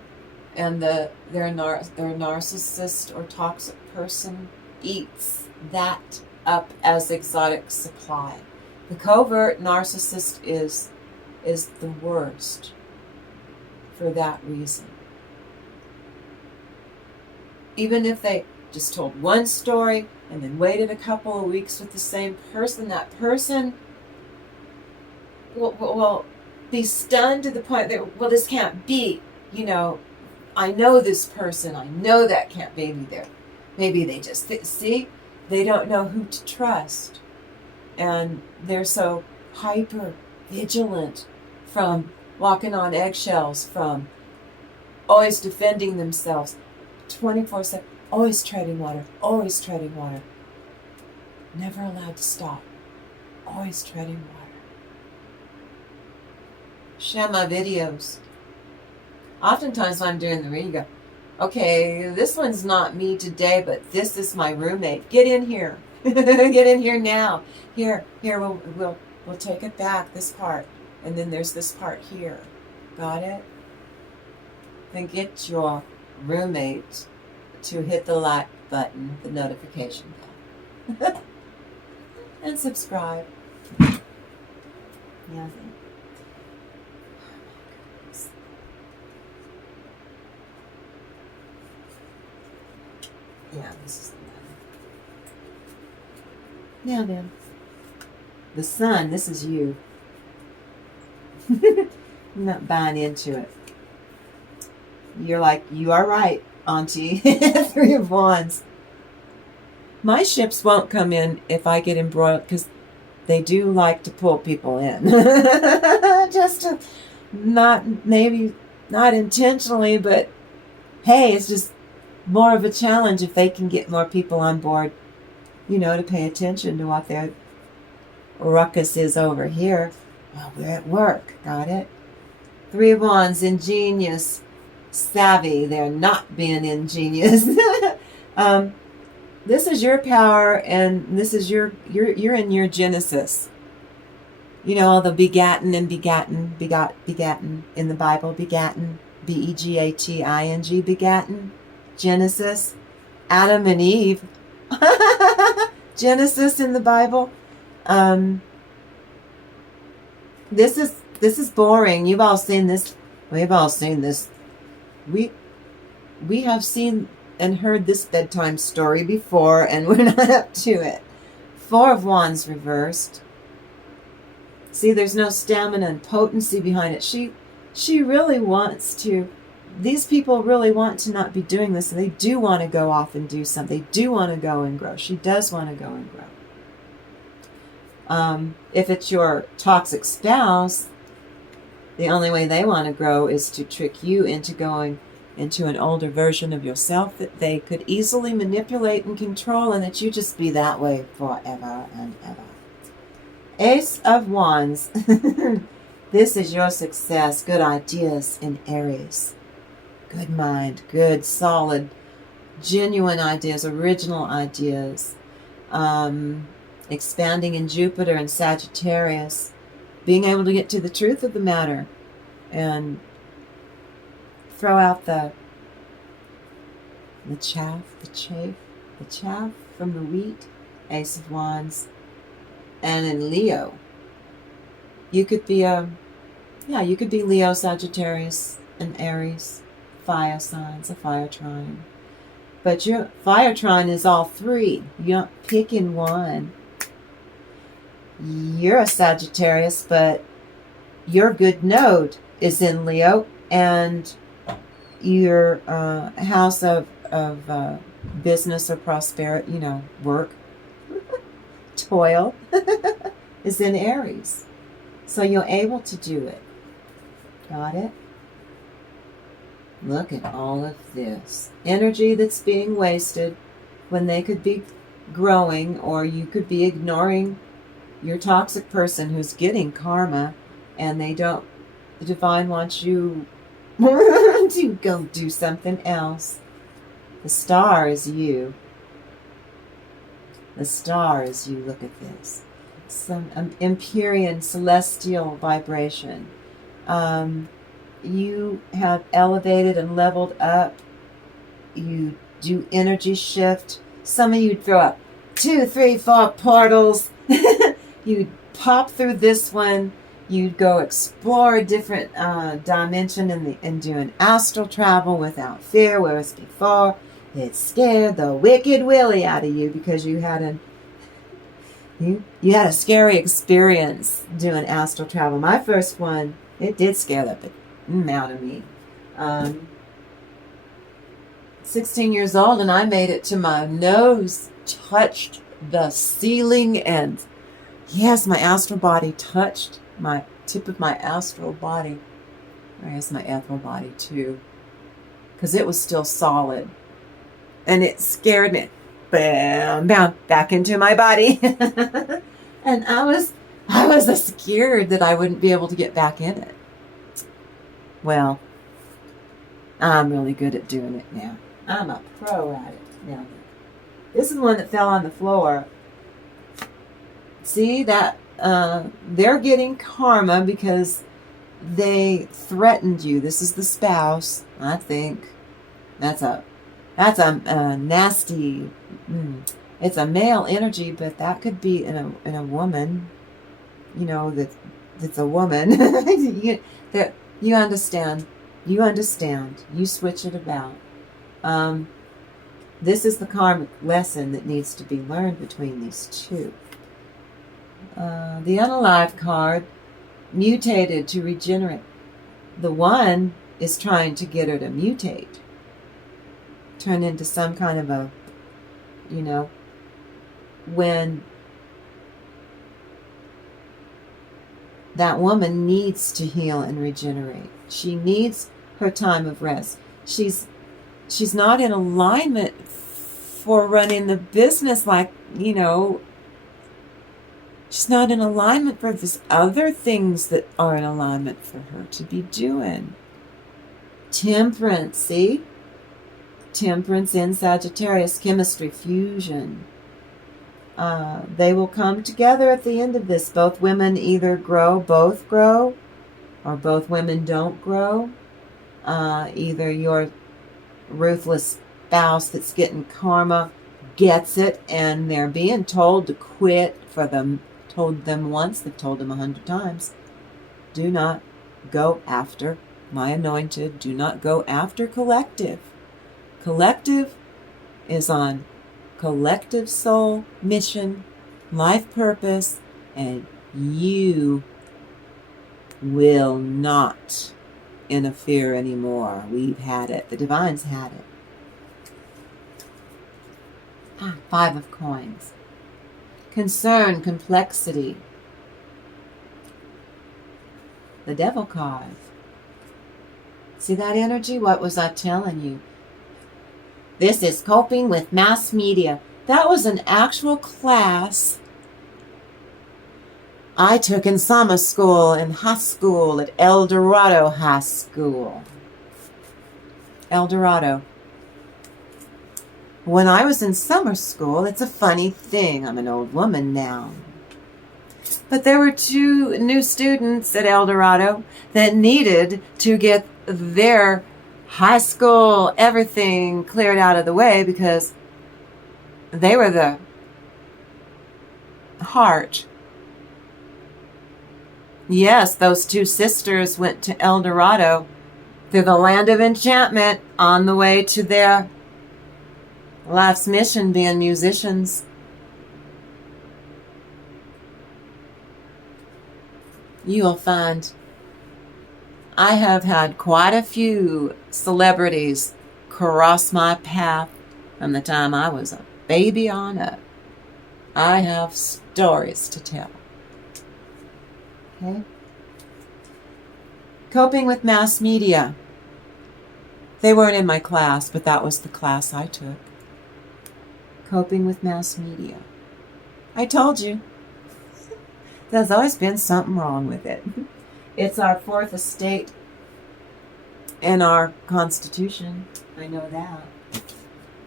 and their narcissist or toxic person eats that up as exotic supply. The covert narcissist is the worst for that reason. Even if they just told one story and then waited a couple of weeks with the same person, that person will be stunned to the point that, well, this can't be. You know, I know this person. I know that can't be there. Maybe they just see, they don't know who to trust. And they're so hyper vigilant from walking on eggshells, from always defending themselves, 24/7, always treading water, never allowed to stop, always treading water. share my videos. Oftentimes when I'm doing the reading, go, okay, this one's not me today, but this is my roommate. Get in here. Get in here now. Here, we'll take it back, this part. And then there's this part here. Got it? Then get your roommate to hit the like button, the notification bell. And subscribe. Yeah. Yeah, this is the one. Now then. The sun, this is you. I'm not buying into it. You're like, you are right, Auntie. Three of Wands. My ships won't come in if I get embroiled, because they do like to pull people in. Just to, maybe not intentionally, but hey, it's just more of a challenge if they can get more people on board, to pay attention to what their ruckus is over here. Well, we're at work. Got it? Three of Wands, ingenious, savvy. They're not being ingenious. This is your power, and this is you're in your Genesis. All the begatten and begotten in the Bible, begatten, begatin, begatten, Genesis, Adam and Eve, Genesis in the Bible. This is boring. You've all seen this. We've all seen this. We have seen and heard this bedtime story before, and we're not up to it. Four of Wands reversed. See, there's no stamina and potency behind it. She really wants to. These people really want to not be doing this, and they do want to go off and do something. They do want to go and grow. She does want to go and grow. If it's your toxic spouse, the only way they want to grow is to trick you into going into an older version of yourself that they could easily manipulate and control, and that you just be that way forever and ever. Ace of Wands. This is your success. Good ideas in Aries. Good mind. Good, solid, genuine ideas, original ideas. Expanding in Jupiter and Sagittarius. Being able to get to the truth of the matter and throw out the chaff from the wheat. Ace of Wands. And in Leo, you could be Leo, Sagittarius, and Aries, fire signs, a fire trine. But your fire trine is all three. You're not picking one. You're a Sagittarius, but your good node is in Leo, and your house of business or prosperity, work, toil, is in Aries. So you're able to do it. Got it? Look at all of this. Energy that's being wasted when they could be growing, or you could be ignoring your toxic person who's getting karma, and the divine wants you to go do something else. The star is you. The star is you. Look at this. Some Empyrean celestial vibration. You have elevated and leveled up. You do energy shift. Some of you throw up 2, 3, 4 portals. You'd pop through this one. You'd go explore a different dimension and do an astral travel without fear, whereas before it scared the wicked willy out of you because you had a scary experience doing astral travel. My first one, it did scare the out of me. 16 years old, and I made it to my nose, touched the ceiling, and yes, my astral body touched my tip of my astral body. I guess my ethereal body too, because it was still solid, and it scared me. Bam, bam, back into my body, and I was scared that I wouldn't be able to get back in it. Well, I'm really good at doing it now. I'm a pro at it now. This is one that fell on the floor. See that they're getting karma because they threatened you. This is the spouse, I think. That's a nasty. It's a male energy, but that could be in a woman. You know that's a woman. You understand. You understand. You switch it about. This is the karmic lesson that needs to be learned between these two. The unalive card mutated to regenerate. The one is trying to get her to mutate. Turn into some kind of a, when that woman needs to heal and regenerate. She needs her time of rest. She's not in alignment for running the business like, she's not in alignment for this other things that are in alignment for her to be doing. Temperance, see? Temperance in Sagittarius, chemistry, fusion. They will come together at the end of this. Both women either both grow, or both women don't grow. Either your ruthless spouse that's getting karma gets it, and they're being told to quit for them. Told them once, they've told them 100 times. Do not go after my anointed. Do not go after collective. Collective is on collective soul mission, life purpose, and you will not interfere anymore. We've had it. The Divine's had it. 5 of coins. Concern, complexity. The Devil card. See that energy? What was I telling you? This is coping with mass media. That was an actual class I took in summer school, in high school, at El Dorado High School. El Dorado. When I was in summer school, it's a funny thing. I'm an old woman now. But there were 2 new students at El Dorado that needed to get their high school everything cleared out of the way because they were the heart. Yes, those 2 sisters went to El Dorado through the land of enchantment on the way to their life's mission, being musicians. You'll find I have had quite a few celebrities cross my path from the time I was a baby on up. I have stories to tell. Okay? Coping with mass media. They weren't in my class, but that was the class I took. Coping with mass media. I told you. There's always been something wrong with it. It's our 4th estate in our Constitution. I know that.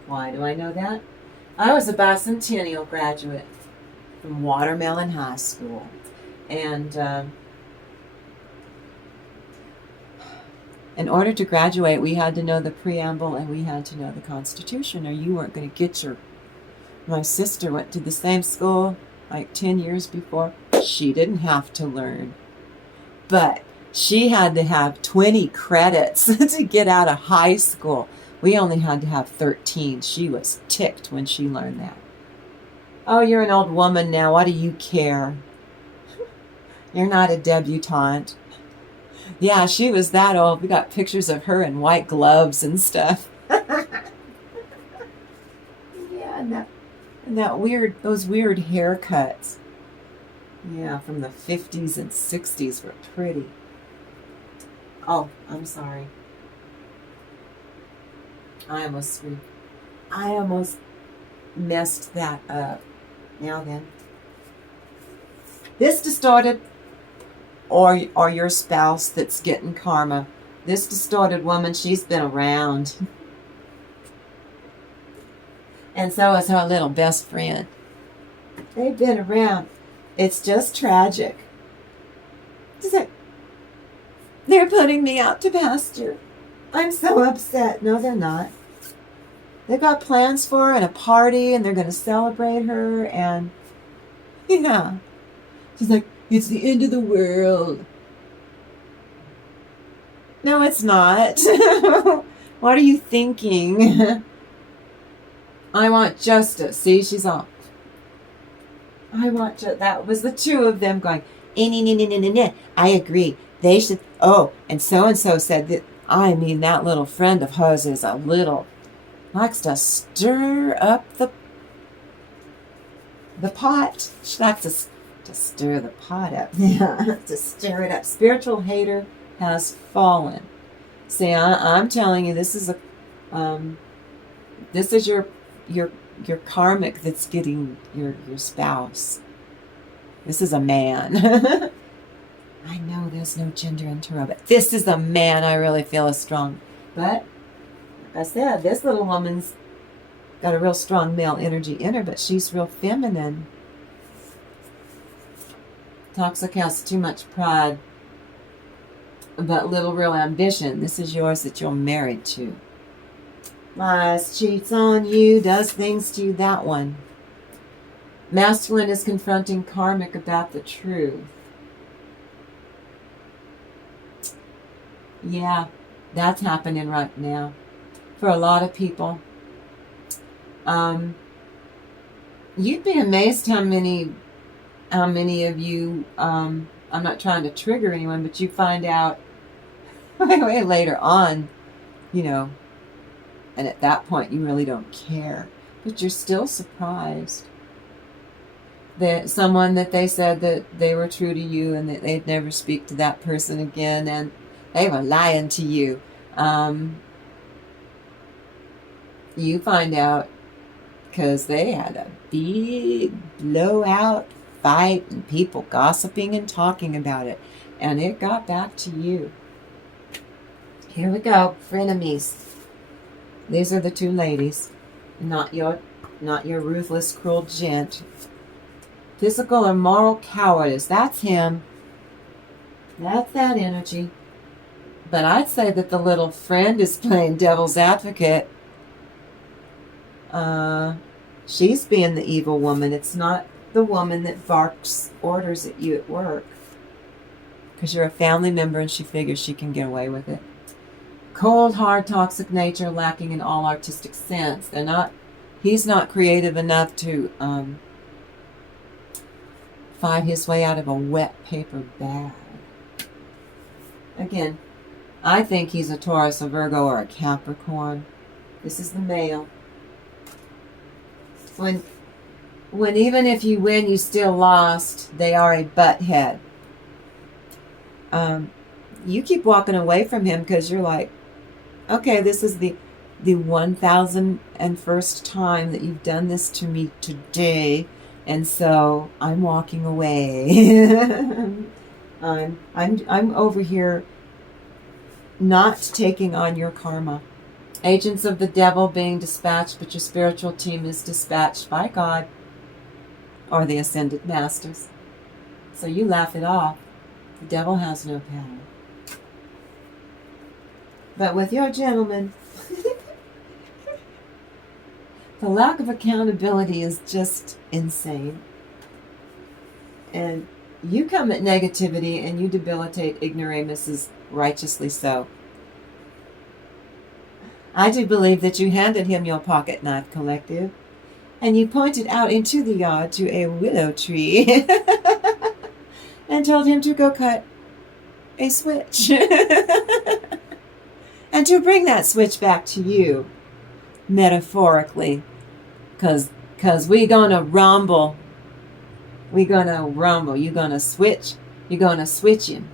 Why do I know that? I was a bicentennial graduate from Watermelon High School. And in order to graduate, we had to know the preamble and we had to know the Constitution, or you weren't going to get your... My sister went to the same school like 10 years before. She didn't have to learn. But she had to have 20 credits to get out of high school. We only had to have 13. She was ticked when she learned that. Oh, you're an old woman now. What do you care? You're not a debutante. Yeah, she was that old. We got pictures of her in white gloves and stuff. Yeah, and those weird haircuts. Yeah, from the 50s and 60s were pretty. Oh, I'm sorry. I almost messed that up. Now then. This distorted, or your spouse that's getting karma, This distorted woman, she's been around. And so is her little best friend. They've been around. It's just tragic. They're putting me out to pasture. I'm so upset. No, they're not. They've got plans for her and a party, and they're going to celebrate her, and yeah. She's like, it's the end of the world. No, it's not. What are you thinking? I want justice. See, she's off. I want that was the two of them going, I agree. They should, oh, and so said that, I mean, that little friend of hers is a little, likes to stir up the pot. She likes to stir the pot up. Yeah, to stir it up. Spiritual hater has fallen. See, I'm telling you, this is this is your karmic that's getting your spouse. This is a man. I know there's no gender in tarot, but this is a man. I really feel is strong. But like I said, this little woman's got a real strong male energy in her, but she's real feminine. Toxic has too much pride, but little real ambition. This is yours that you're married to. Lies, cheats on you, does things to you, that one. Masculine is confronting karmic about the truth. Yeah, that's happening right now for a lot of people. You'd be amazed how many of you, I'm not trying to trigger anyone, but you find out way later on, you know, and at that point you really don't care, but you're still surprised that someone that they said that they were true to you and that they'd never speak to that person again, and they were lying to you. You find out because they had a big blowout fight and people gossiping and talking about it, and it got back to you. Here we go, frenemies. These are the two ladies, not your ruthless, cruel gent. Physical or moral cowardice. That's him. That's that energy. But I'd say that the little friend is playing devil's advocate. She's being the evil woman. It's not the woman that barks orders at you at work. Because you're a family member and she figures she can get away with it. Cold, hard, toxic nature, lacking in all artistic sense. He's not creative enough to fight his way out of a wet paper bag. Again, I think he's a Taurus, a Virgo, or a Capricorn. This is the male. When even if you win, you still lost, they are a butthead. You keep walking away from him because you're like, okay, this is the 1001st time that you've done this to me today, and so I'm walking away. I'm over here not taking on your karma. Agents of the devil being dispatched, but your spiritual team is dispatched by God or the ascended masters. So you laugh it off. The devil has no power. But with your gentleman, the lack of accountability is just insane. And you come at negativity and you debilitate ignoramuses righteously so. I do believe that you handed him your pocket knife, collective, and you pointed out into the yard to a willow tree and told him to go cut a switch and to bring that switch back to you, metaphorically, because we gonna rumble. We gonna rumble. You gonna switch. You gonna switch him.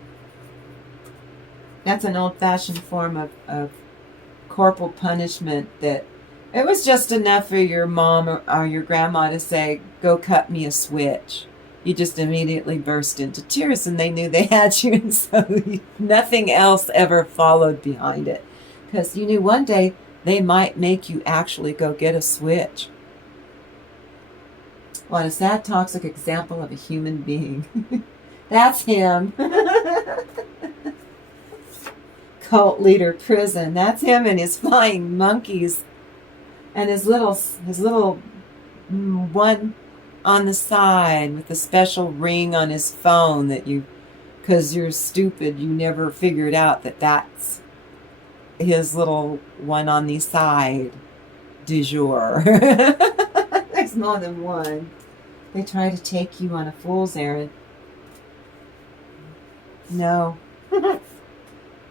That's an old-fashioned form of corporal punishment that it was just enough for your mom or your grandma to say, go cut me a switch. you just immediately burst into tears, and they knew they had you, and so nothing else ever followed behind it. Because you knew one day they might make you actually go get a switch. What is that toxic example of a human being? That's him. Cult leader prison. That's him and his flying monkeys. And his little one on the side with the special ring on his phone that you, because you're stupid, you never figured out that that's his little one on the side du jour. There's more than one. They try to take you on a fool's errand. No.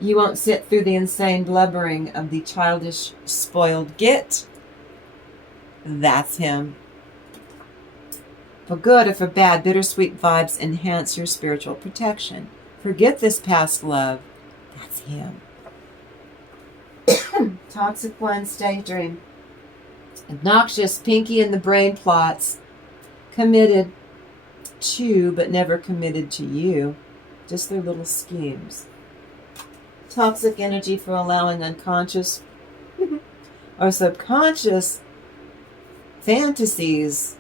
You won't sit through the insane blubbering of the childish, spoiled git. That's him. For good or for bad, bittersweet vibes enhance your spiritual protection. Forget this past love. That's him. Toxic ones, daydream. Obnoxious, pinky in the brain plots. Committed to, but never committed to you. Just their little schemes. Toxic energy for allowing unconscious or subconscious fantasies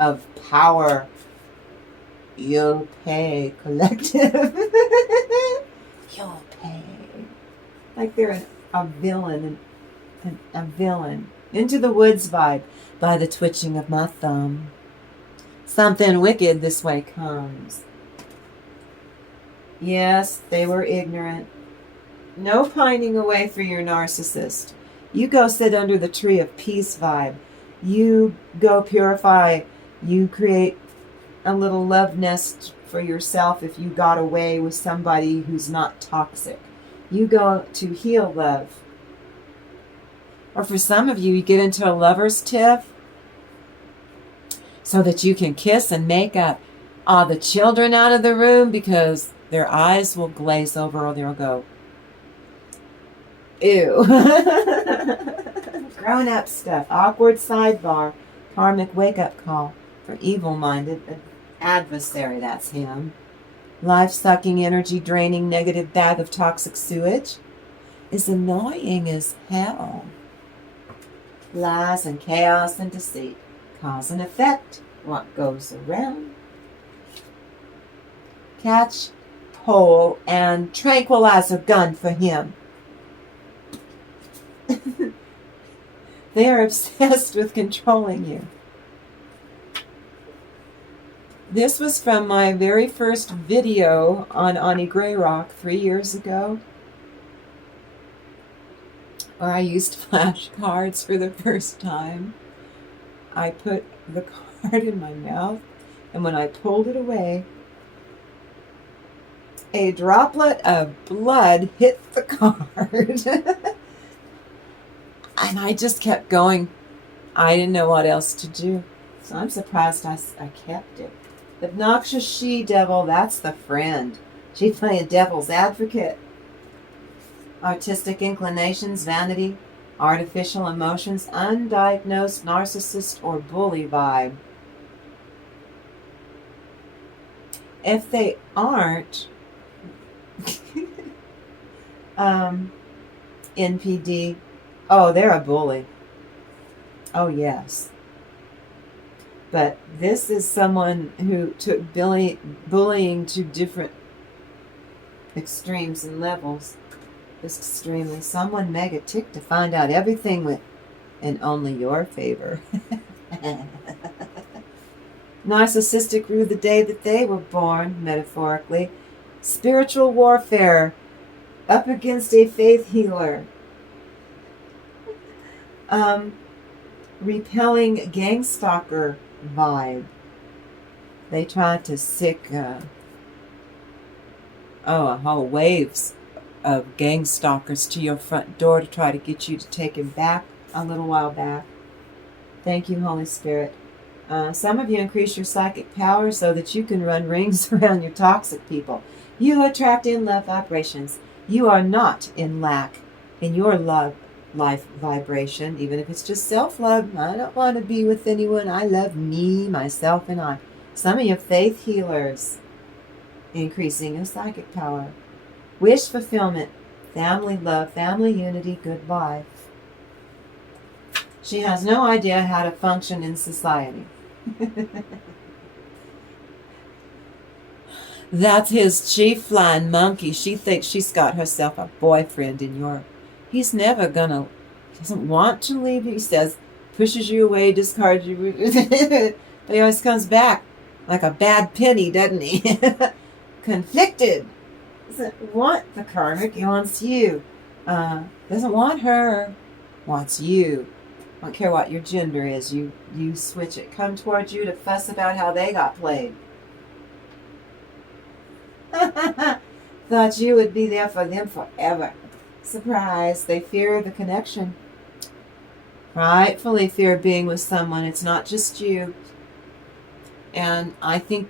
of power. You'll pay collective. You'll pay. Like they're a villain. A villain. Into the woods vibe by the twitching of my thumb. Something wicked this way comes. Yes, they were ignorant. No pining away for your narcissist. You go sit under the tree of peace vibe. You go purify. You create a little love nest for yourself if you got away with somebody who's not toxic. You go to heal love. Or for some of you, you get into a lover's tiff so that you can kiss and make up all the children out of the room because their eyes will glaze over or they'll go, ew. Grown-up stuff. Awkward sidebar. Karmic wake-up call for evil-minded adversary. That's him. Life-sucking, energy-draining, negative bag of toxic sewage is annoying as hell. Lies and chaos and deceit. Cause and effect. What goes around. Catch, pole, and tranquilizer gun for him. They are obsessed with controlling you. This was from my very first video on Auntie Grayrock 3 years ago, where I used flashcards for the first time. I put the card in my mouth, and when I pulled it away, a droplet of blood hit the card. And I just kept going. I didn't know what else to do. So I'm surprised I kept it. The obnoxious she-devil, that's the friend. She's playing devil's advocate. Artistic inclinations, vanity, artificial emotions, undiagnosed narcissist or bully vibe. If they aren't NPD, oh, they're a bully. Oh, yes. But this is someone who took bullying to different extremes and levels. Extremely. Someone mega ticked to find out everything went in only your favor. Narcissistic rue the day that they were born, metaphorically. Spiritual warfare up against a faith healer. Repelling gang stalker vibe. They tried to sick a whole waves of gang stalkers to your front door to try to get you to take him back a little while back. Thank you, Holy Spirit. Some of you increase your psychic power so that you can run rings around your toxic people. You attract in love vibrations. You are not in lack in your love life vibration, even if it's just self-love. I don't want to be with anyone. I love me, myself, and I. Some of you faith healers, increasing your psychic power. Wish fulfillment, family love, family unity, good life. She has no idea how to function in society. That's his chief flying monkey. She thinks she's got herself a boyfriend in your... He's never gonna... Doesn't want to leave. He says, pushes you away, discards you. But he always comes back like a bad penny, doesn't he? Conflicted. Doesn't want the karmic. He wants you. Doesn't want her. Wants you. Don't care what your gender is. You switch it. Come towards you to fuss about how they got played. Thought you would be there for them forever. Surprise. They fear the connection. Rightfully fear being with someone. It's not just you. And I think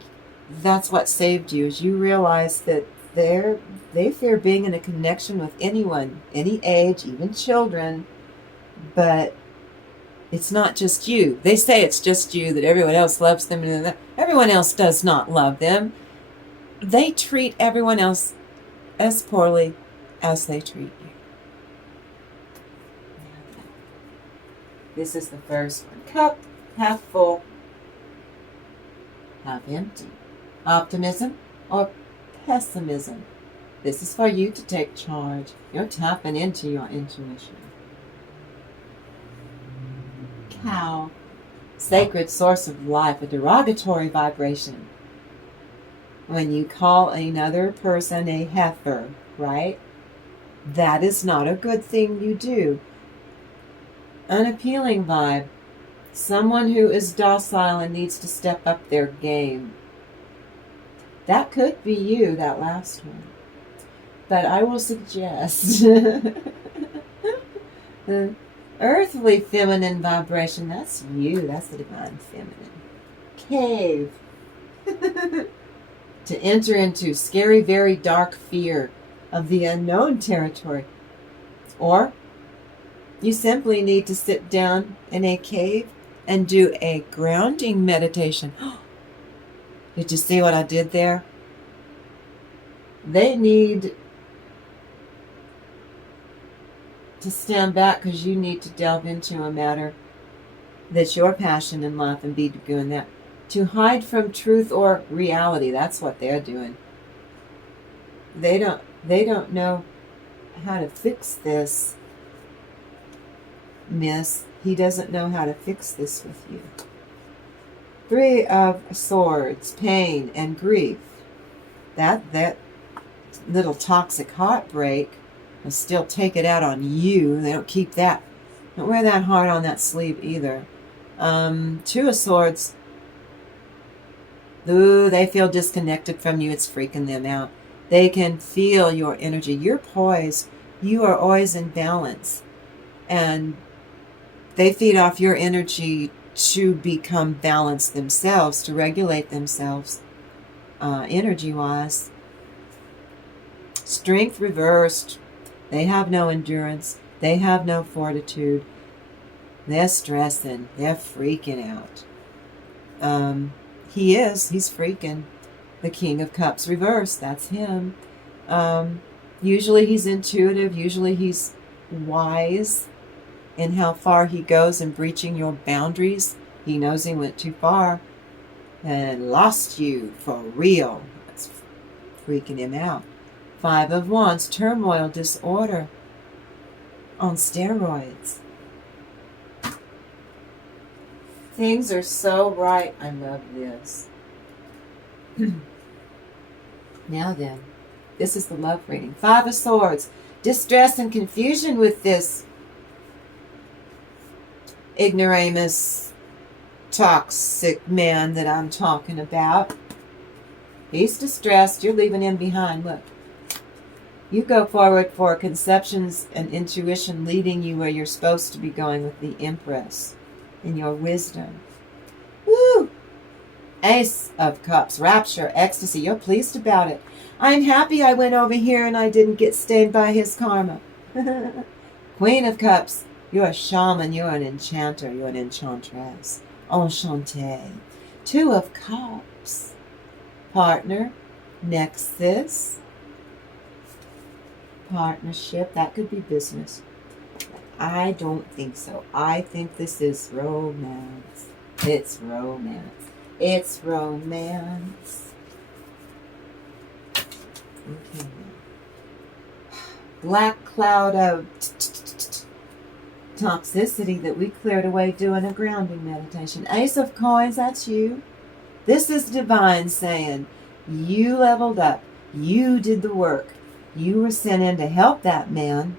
that's what saved you, is you realize that they fear being in a connection with anyone, any age, even children. But it's not just you. They say it's just you, that everyone else loves them. And everyone else does not love them. They treat everyone else as poorly as they treat you. This is the first one. Cup, half full, half empty. Optimism or pessimism. This is for you to take charge. You're tapping into your intuition. Cow, sacred source of life, a derogatory vibration. When you call another person a heifer, right? That is not a good thing you do. Unappealing vibe. Someone who is docile and needs to step up their game. That could be you, that last one. But I will suggest the earthly feminine vibration, that's you. That's the divine feminine. Cave. To enter into scary, very dark fear of the unknown territory. Or you simply need to sit down in a cave and do a grounding meditation. Did you see what I did there? They need to stand back because you need to delve into a matter that's your passion in life and be doing that. To hide from truth or reality, that's what they're doing. They don't know how to fix this, miss. He doesn't know how to fix this with you. 3 of Swords, pain and grief. That little toxic heartbreak will still take it out on you. They don't keep that. Don't wear that heart on that sleeve either. 2 of Swords. Ooh, they feel disconnected from you. It's freaking them out. They can feel your energy. You're poised. You are always in balance. And they feed off your energy to become balanced themselves, to regulate themselves energy-wise. Strength reversed. They have no endurance. They have no fortitude. They're stressing. They're freaking out. He's freaking. The King of Cups reversed. That's him. Usually he's intuitive. Usually he's wise in how far he goes in breaching your boundaries. He knows he went too far and lost you for real. That's freaking him out. 5 of Wands, turmoil, disorder on steroids. Things are so right. I love this. Now then, this is the love reading. 5 of Swords, distress and confusion with this ignoramus, toxic man that I'm talking about. He's distressed. You're leaving him behind. Look. You go forward for conceptions and intuition leading you where you're supposed to be going with the Empress in your wisdom. Woo! Ace of Cups, rapture, ecstasy. You're pleased about it. I'm happy I went over here and I didn't get stained by his karma. Queen of Cups. You're a shaman. You're an enchanter. You're an enchantress. Enchanté. Two of Cups. Partner, nexus, partnership. That could be business. I don't think so. I think this is romance. It's romance. It's romance. Okay. Black cloud of toxicity that we cleared away doing a grounding meditation. Ace of Coins, that's you. This is divine saying, you leveled up. You did the work. You were sent in to help that man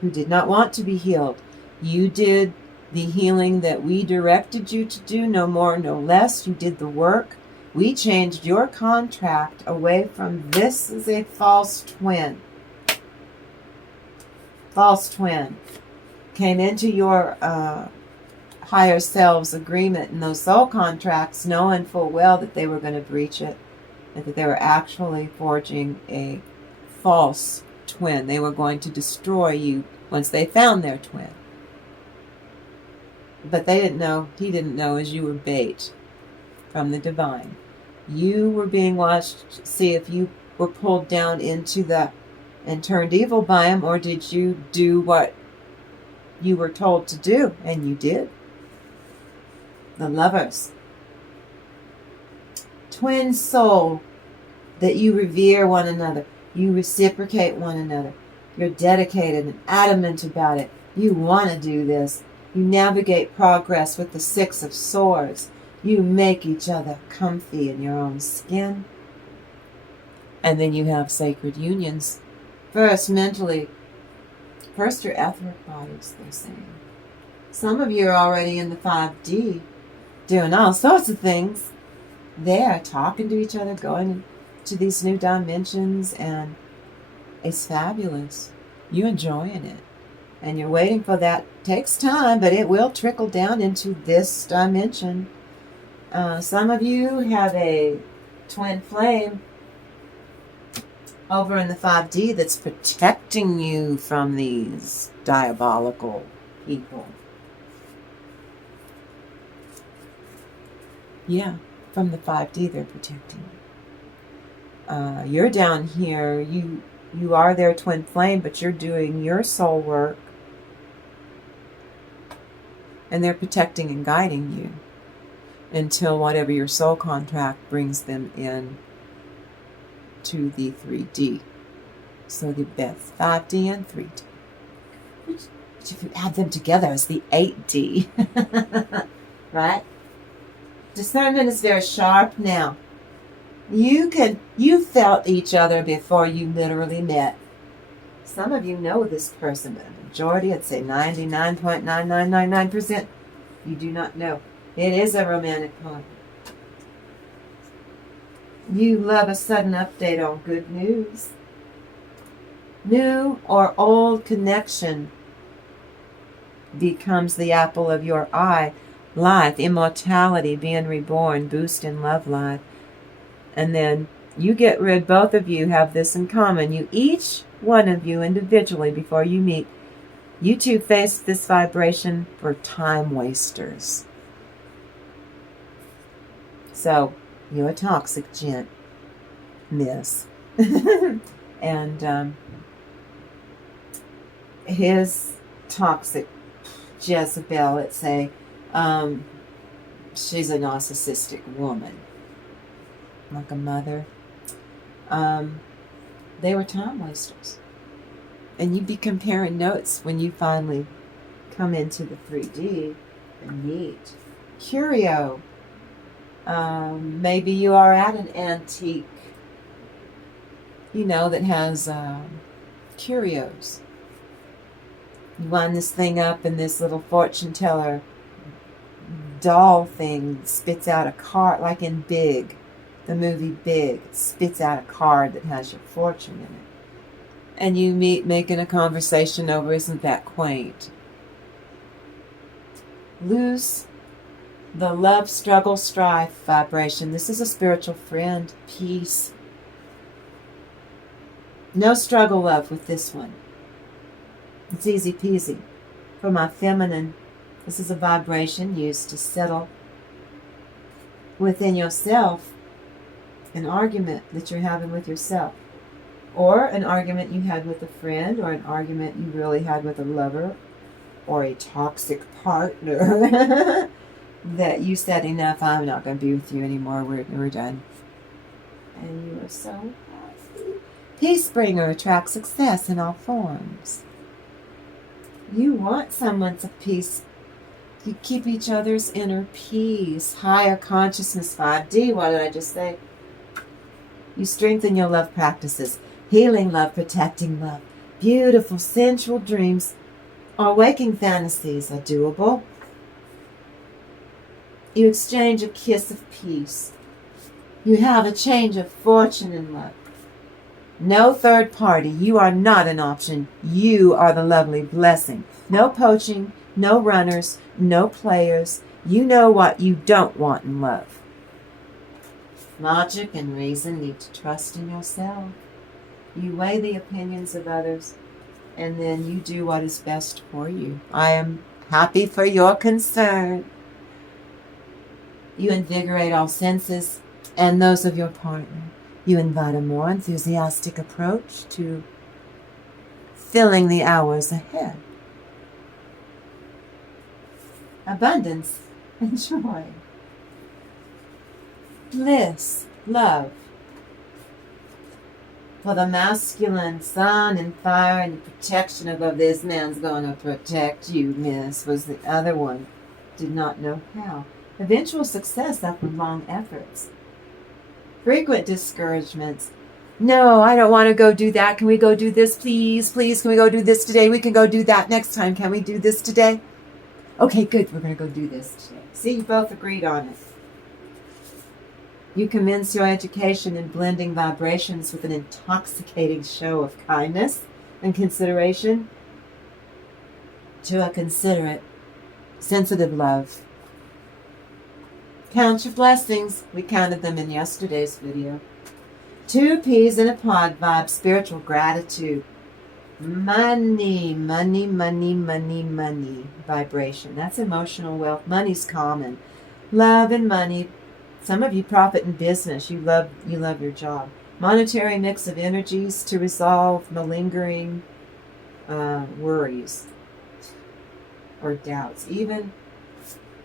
who did not want to be healed. You did the healing that we directed you to do, no more, no less. You did the work. We changed your contract away from this as a false twin. False twin came into your higher selves agreement in those soul contracts, knowing full well that they were going to breach it, and that they were actually forging a false twin. They were going to destroy you once they found their twin. But they didn't know, he didn't know, as you were bait from the divine. You were being watched to see if you were pulled down into the and turned evil by him, or did you do what you were told to do? And you did. The Lovers. Twin soul, that you revere one another. You reciprocate one another. You're dedicated and adamant about it. You want to do this. You navigate progress with the Six of Swords. You make each other comfy in your own skin. And then you have sacred unions. First, mentally. First, your etheric bodies, they're saying. Some of you are already in the 5D, doing all sorts of things. They're talking to each other, going to these new dimensions, and it's fabulous. You're enjoying it. And you're waiting for that. Takes time, but it will trickle down into this dimension. Some of you have a twin flame over in the 5D that's protecting you from these diabolical people. Yeah, from the 5D they're protecting you. You're down here. You are their twin flame, but you're doing your soul work. And they're protecting and guiding you until whatever your soul contract brings them in to the 3D. So the best 5D and 3D. Which if you add them together is the 8D. Right? Discernment is very sharp now. You felt each other before you literally met. Some of you know this person, but a majority, I'd say 99.9999%, you do not know. It is a romantic poem. You love a sudden update on good news. New or old connection becomes the apple of your eye. Life, immortality, being reborn, boost in love life. And then you get rid, both of you have this in common. You each one of you individually, before you meet, you two face this vibration for time wasters. So, you're a toxic gent, miss. And his toxic Jezebel, let's say, she's a narcissistic woman, like a mother. They were time wasters. And you'd be comparing notes when you finally come into the 3D and meet. Curio. Maybe you are at an antique, that has curios. You line this thing up, and this little fortune teller doll thing spits out a card, like in Big, the movie Big. It spits out a card that has your fortune in it. And you meet, making a conversation over, isn't that quaint? Lose the love, struggle, strife vibration. This is a spiritual friend. Peace. No struggle love with this one. It's easy peasy. For my feminine, this is a vibration used to settle within yourself an argument that you're having with yourself, or an argument you had with a friend, or an argument you really had with a lover, or a toxic partner that you said, enough, I'm not going to be with you anymore, we're done. And you are so happy. Peace bringer attracts success in all forms. You want someone's peace. You keep each other's inner peace. Higher consciousness 5D. What did I just say? You strengthen your love practices. Healing love, protecting love. Beautiful sensual dreams or waking fantasies are doable. You exchange a kiss of peace. You have a change of fortune in love. No third party. You are not an option. You are the lovely blessing. No poaching, no runners, no players. You know what you don't want in love. Logic and reason need to trust in yourself. You weigh the opinions of others, and then you do what is best for you. I am happy for your concern. You invigorate all senses and those of your partner. You invite a more enthusiastic approach to filling the hours ahead. Abundance and joy. Bliss, love. For the masculine sun and fire and protection above, this man's going to protect you, miss, was the other one. Did not know how. Eventual success after long efforts. Frequent discouragements. No, I don't want to go do that. Can we go do this, please? Please, can we go do this today? We can go do that next time. Can we do this today? Okay, good. We're going to go do this today. See, you both agreed on it. You commence your education in blending vibrations with an intoxicating show of kindness and consideration to a considerate, sensitive love. Count your blessings. We counted them in yesterday's video. 2 peas in a pod vibe, spiritual gratitude. Money, money, money, money, money vibration. That's emotional wealth. Money's common. Love and money. Some of you profit in business. You love your job. Monetary mix of energies to resolve malingering worries or doubts. Even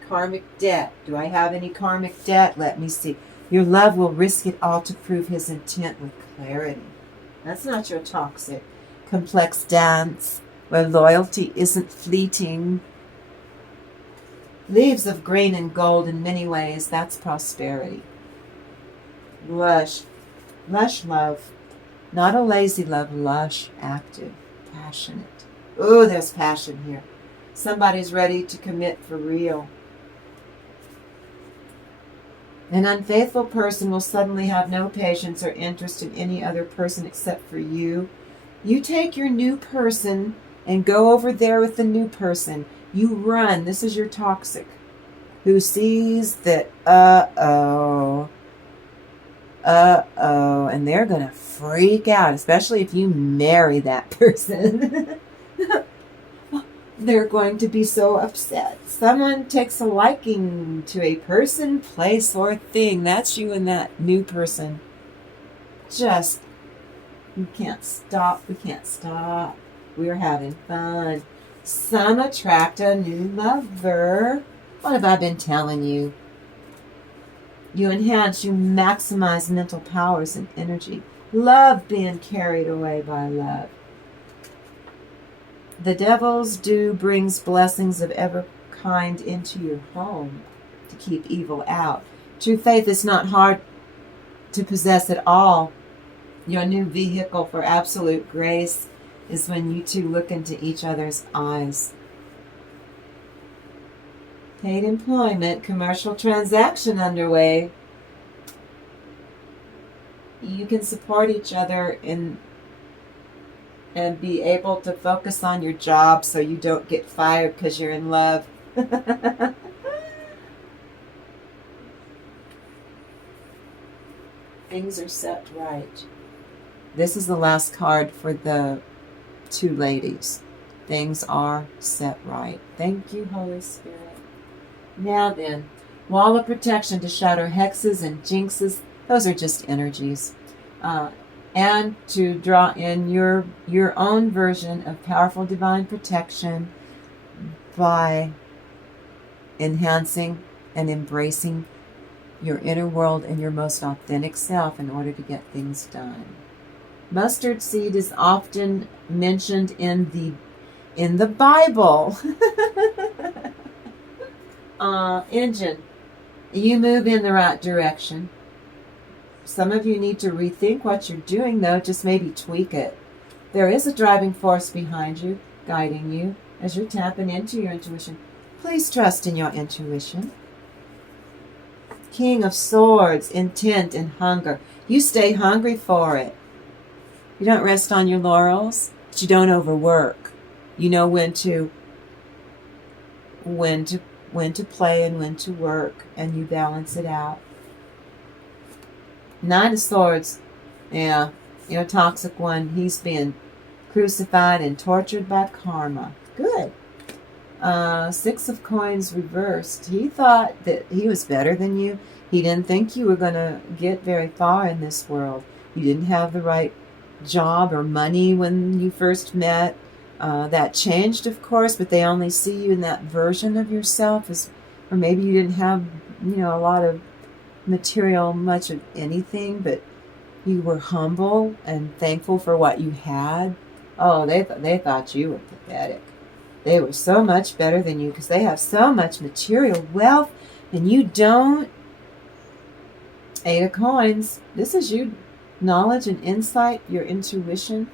karmic debt. Do I have any karmic debt? Let me see. Your love will risk it all to prove his intent with clarity. That's not your toxic, complex dance where loyalty isn't fleeting. Leaves of green and gold in many ways. That's prosperity. Lush. Lush love. Not a lazy love. Lush, active, passionate. Oh, there's passion here. Somebody's ready to commit for real. An unfaithful person will suddenly have no patience or interest in any other person except for you. You take your new person and go over there with the new person. You run. This is your toxic, who sees that, and they're going to freak out, especially if you marry that person. They're going to be so upset. Someone takes a liking to a person, place, or thing. That's you and that new person. Just, you can't stop. We can't stop. We're having fun. Some attract a new lover. What have I been telling you? You enhance, you maximize mental powers and energy. Love being carried away by love. The devil's due brings blessings of every kind into your home to keep evil out. True faith is not hard to possess at all. Your new vehicle for absolute grace is when you two look into each other's eyes. Paid employment, commercial transaction underway. You can support each other and be able to focus on your job so you don't get fired because you're in love. Things are set right. This is the last card for the 2 ladies. Things are set right. Thank you, Holy Spirit. Now then, Wall of protection to shatter hexes and jinxes. Those are just energies. And to draw in your own version of powerful divine protection by enhancing and embracing your inner world and your most authentic self in order to get things done. Mustard seed is often mentioned in the Bible. Engine, you move in the right direction. Some of you need to rethink what you're doing, though, just maybe tweak it. There is a driving force behind you, guiding you as you're tapping into your intuition. Please trust in your intuition. King of Swords, intent and hunger. You stay hungry for it. You don't rest on your laurels, but you don't overwork. You know when to play and when to work, and you balance it out. Nine of Swords, yeah, you're a toxic one. He's been crucified and tortured by karma. Good. Six of Coins reversed. He thought that he was better than you. He didn't think you were going to get very far in this world. You didn't have the right job or money when you first met. That changed, of course, but they only see you in that version of yourself. Or maybe you didn't have, a lot of material, much of anything, but you were humble and thankful for what you had. Oh, they thought you were pathetic. They were so much better than you because they have so much material wealth and you don't. Eight of Coins. This is you. Knowledge and insight, your intuition,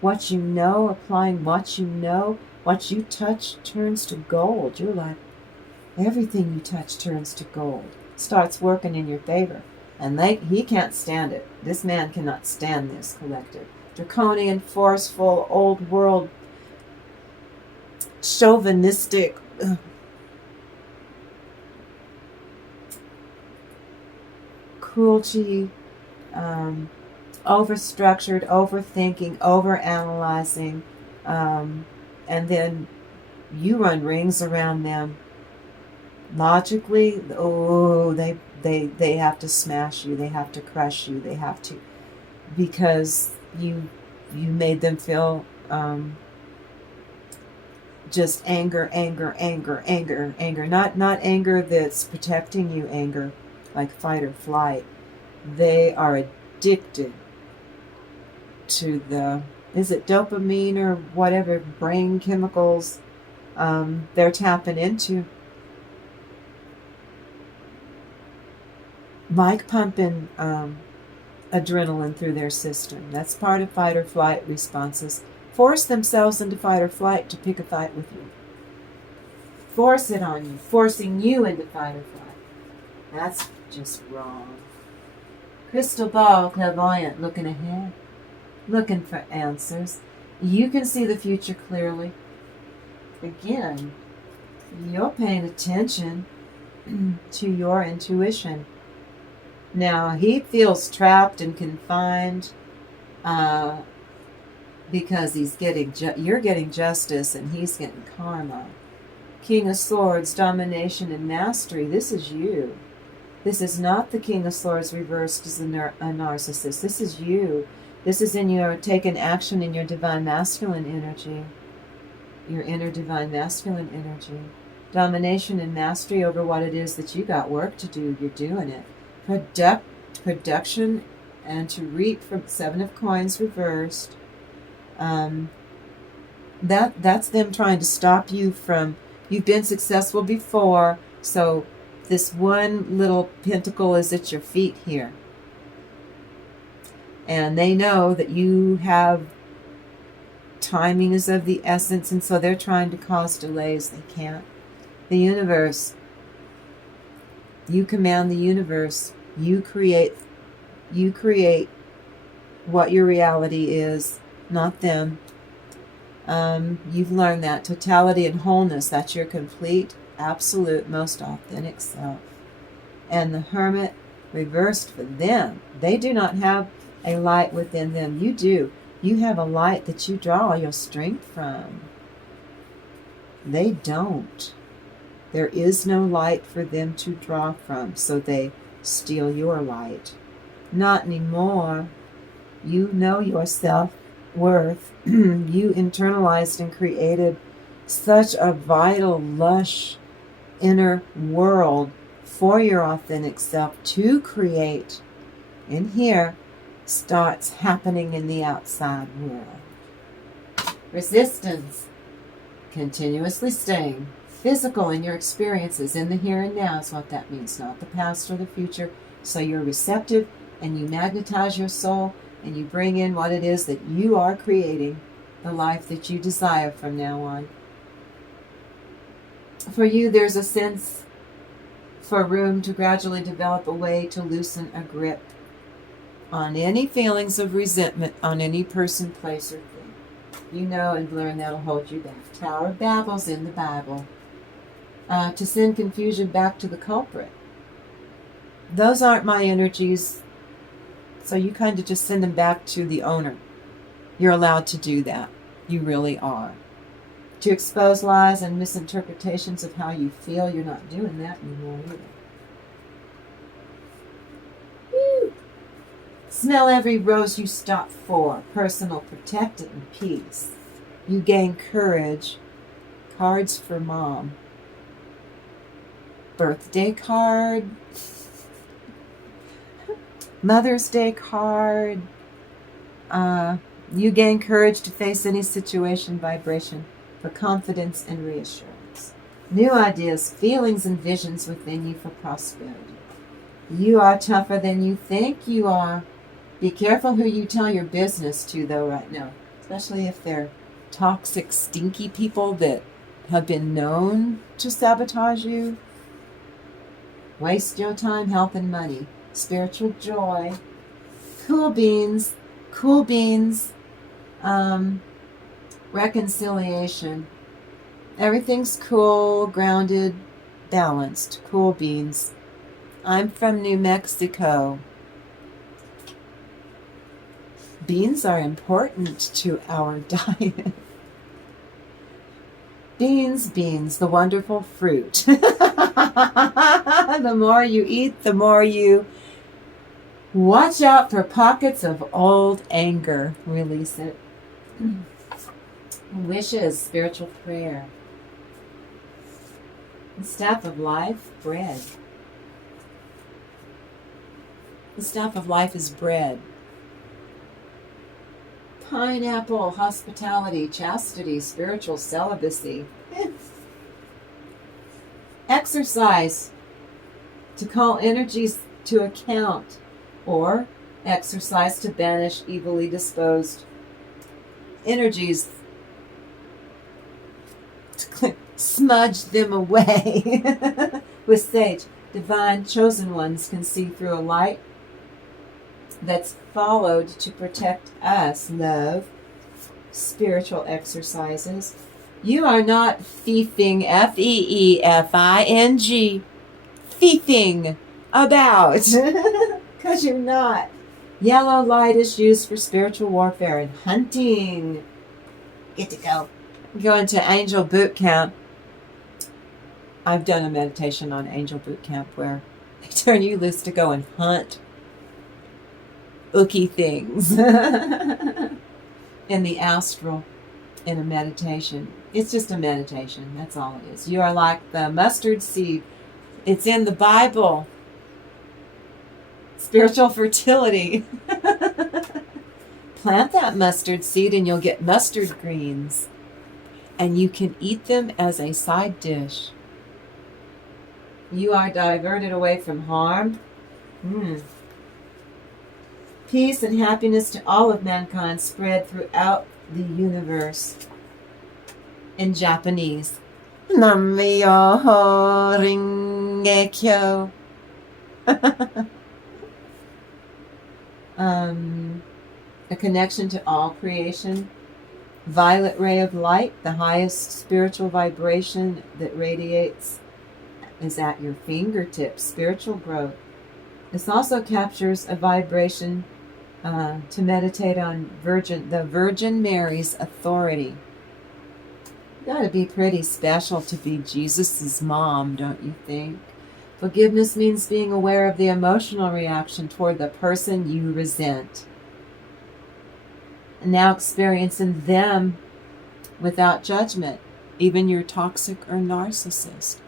what you know, applying what you know. What you touch turns to gold. You're like, everything you touch turns to gold. Starts working in your favor. And he can't stand it. This man cannot stand this collective. Draconian, forceful, old world, chauvinistic, cruelty, overstructured, overthinking, overanalyzing, and then you run rings around them. Logically, they have to smash you, they have to crush you, they have to, because you made them feel just anger, not anger that's protecting you, anger like fight or flight. They are addicted to is it dopamine or whatever brain chemicals they're tapping into, like pumping adrenaline through their system. That's part of fight or flight responses. Force themselves into fight or flight to pick a fight with you. Force it on you, forcing you into fight or flight. That's just wrong. Crystal ball, clairvoyant, looking ahead, looking for answers. You can see the future clearly. Again, you're paying attention to your intuition. Now, he feels trapped and confined because you're getting justice and he's getting karma. King of Swords, domination and mastery. This is you. This is not the King of Swords reversed as a narcissist. This is you. This is in your taking action in your divine masculine energy. Your inner divine masculine energy. Domination and mastery over what it is that you got work to do. You're doing it. Production and to reap from Seven of Coins reversed. That's them trying to stop you from, you've been successful before, so this one little pentacle is at your feet here. And they know that you have, timing is of the essence, and so they're trying to cause delays. They can't. The universe, you command the universe. You create what your reality is, not them. You've learned that totality and wholeness, that's your complete, absolute, most authentic self. And the Hermit reversed for them. They do not have a light within them. You do. You have a light that you draw your strength from. They don't. There is no light for them to draw from, so they steal your light. Not anymore. You know your self-worth. You internalized and created such a vital, lush inner world for your authentic self to create. And here starts happening in the outside world. Resistance. Continuously staying physical in your experiences in the here and now is what that means, not the past or the future. So you're receptive and you magnetize your soul and you bring in what it is that you are creating, the life that you desire from now on. For you, there's a sense for room to gradually develop a way to loosen a grip on any feelings of resentment on any person, place, or thing. You know and learn that'll hold you back. Tower of Babel's in the Bible. To send confusion back to the culprit. Those aren't my energies, so you kind of just send them back to the owner. You're allowed to do that. You really are. To expose lies and misinterpretations of how you feel, you're not doing that anymore either. Woo. Smell every rose you stop for. Personal, protected, and peace. You gain courage. Cards for mom. Birthday card. Mother's Day card. You gain courage to face any situation, vibration, for confidence and reassurance. New ideas, feelings, and visions within you for prosperity. You are tougher than you think you are. Be careful who you tell your business to, though, right now. Especially if they're toxic, stinky people that have been known to sabotage you. Waste your time, health, and money. Spiritual joy. Cool beans. Reconciliation. Everything's cool, grounded, balanced. Cool beans. I'm from New Mexico. Beans are important to our diet. Beans, the wonderful fruit. The more you eat, the more you watch out for pockets of old anger. Release it. Wishes, spiritual prayer. The staff of life, bread. The staff of life is bread. Pineapple, hospitality, chastity, spiritual celibacy. Exercise, to call energies to account, or exercise to banish evilly disposed energies, to smudge them away. With sage, divine chosen ones can see through a light that's followed to protect us. Love, spiritual exercises. You are not thiefing, F-E-E-F-I-N-G, thiefing about, because you're not. Yellow light is used for spiritual warfare and hunting. Get to go. Go into angel boot camp. I've done a meditation on angel boot camp where they turn you loose to go and hunt ooky things in the astral in a meditation. It's just a meditation. That's all it is. You are like the mustard seed. It's in the Bible. Spiritual fertility. Plant that mustard seed and you'll get mustard greens. And you can eat them as a side dish. You are diverted away from harm. Peace and happiness to all of mankind spread throughout the universe. In Japanese. Nam-myoho Renge-kyo. A connection to all creation. Violet ray of light, the highest spiritual vibration that radiates, is at your fingertips. Spiritual growth. This also captures a vibration to meditate on the Virgin Mary's authority. Gotta be pretty special to be Jesus's mom, don't you think? Forgiveness means being aware of the emotional reaction toward the person you resent. And now experiencing them without judgment, even your toxic or narcissist.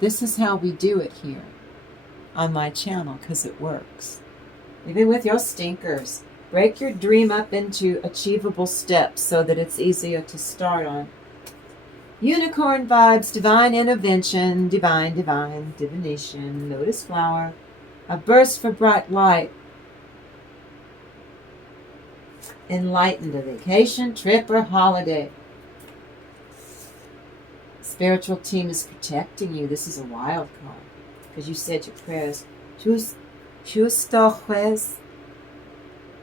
This is how we do it here on my channel, because it works. Even with your stinkers, break your dream up into achievable steps so that it's easier to start on. Unicorn vibes, divine intervention, divine divination, lotus flower, a burst for bright light, enlightened, a vacation, trip, or holiday. Spiritual team is protecting you. This is a wild card because you said your prayers. Justo juez.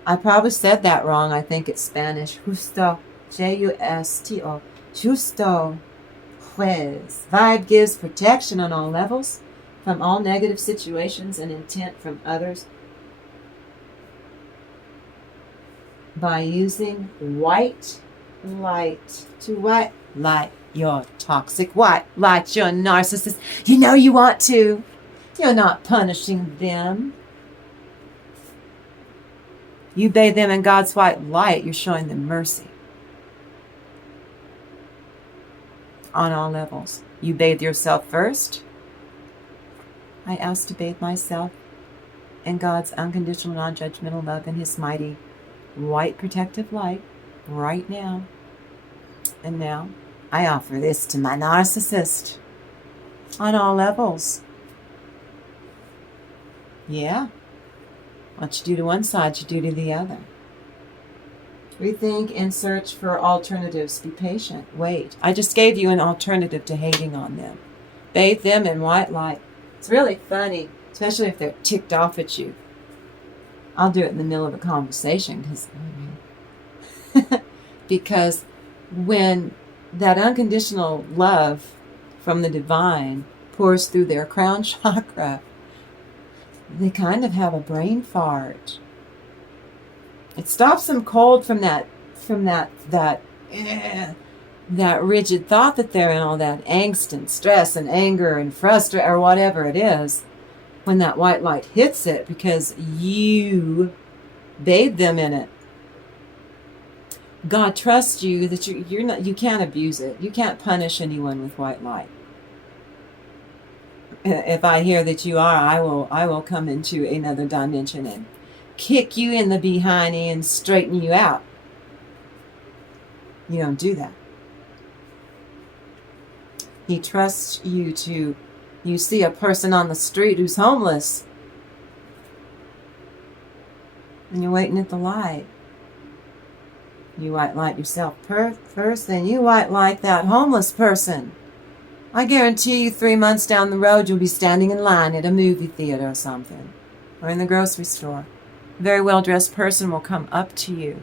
I probably said that wrong. I think it's Spanish. Justo, Justo, justo juez. Vibe gives protection on all levels from all negative situations and intent from others by using white light to white light your toxic white light, your narcissist. You know you want to. You're not punishing them. You bathe them in God's white light. You're showing them mercy. On all levels. You bathe yourself first. I ask to bathe myself in God's unconditional, non-judgmental love and His mighty white protective light right now. And now I offer this to my narcissist on all levels. Yeah. What you do to one side, you do to the other. Rethink and search for alternatives. Be patient. Wait. I just gave you an alternative to hating on them. Bathe them in white light. It's really funny, especially if they're ticked off at you. I'll do it in the middle of a conversation because when that unconditional love from the divine pours through their crown chakra, they kind of have a brain fart. It stops them cold from that rigid thought that they're in, all that angst and stress and anger and frustration or whatever it is, when that white light hits it, because you bathed them in it. God trusts you that you can't abuse it. You can't punish anyone with white light. If I hear that you are, I will come into another dimension and kick you in the behindy and straighten you out. You don't do that. He trusts you to, you see a person on the street who's homeless, and you're waiting at the light. You white light yourself first, then you white light that homeless person. I guarantee you 3 months down the road, you'll be standing in line at a movie theater or something, or in the grocery store. A very well-dressed person will come up to you,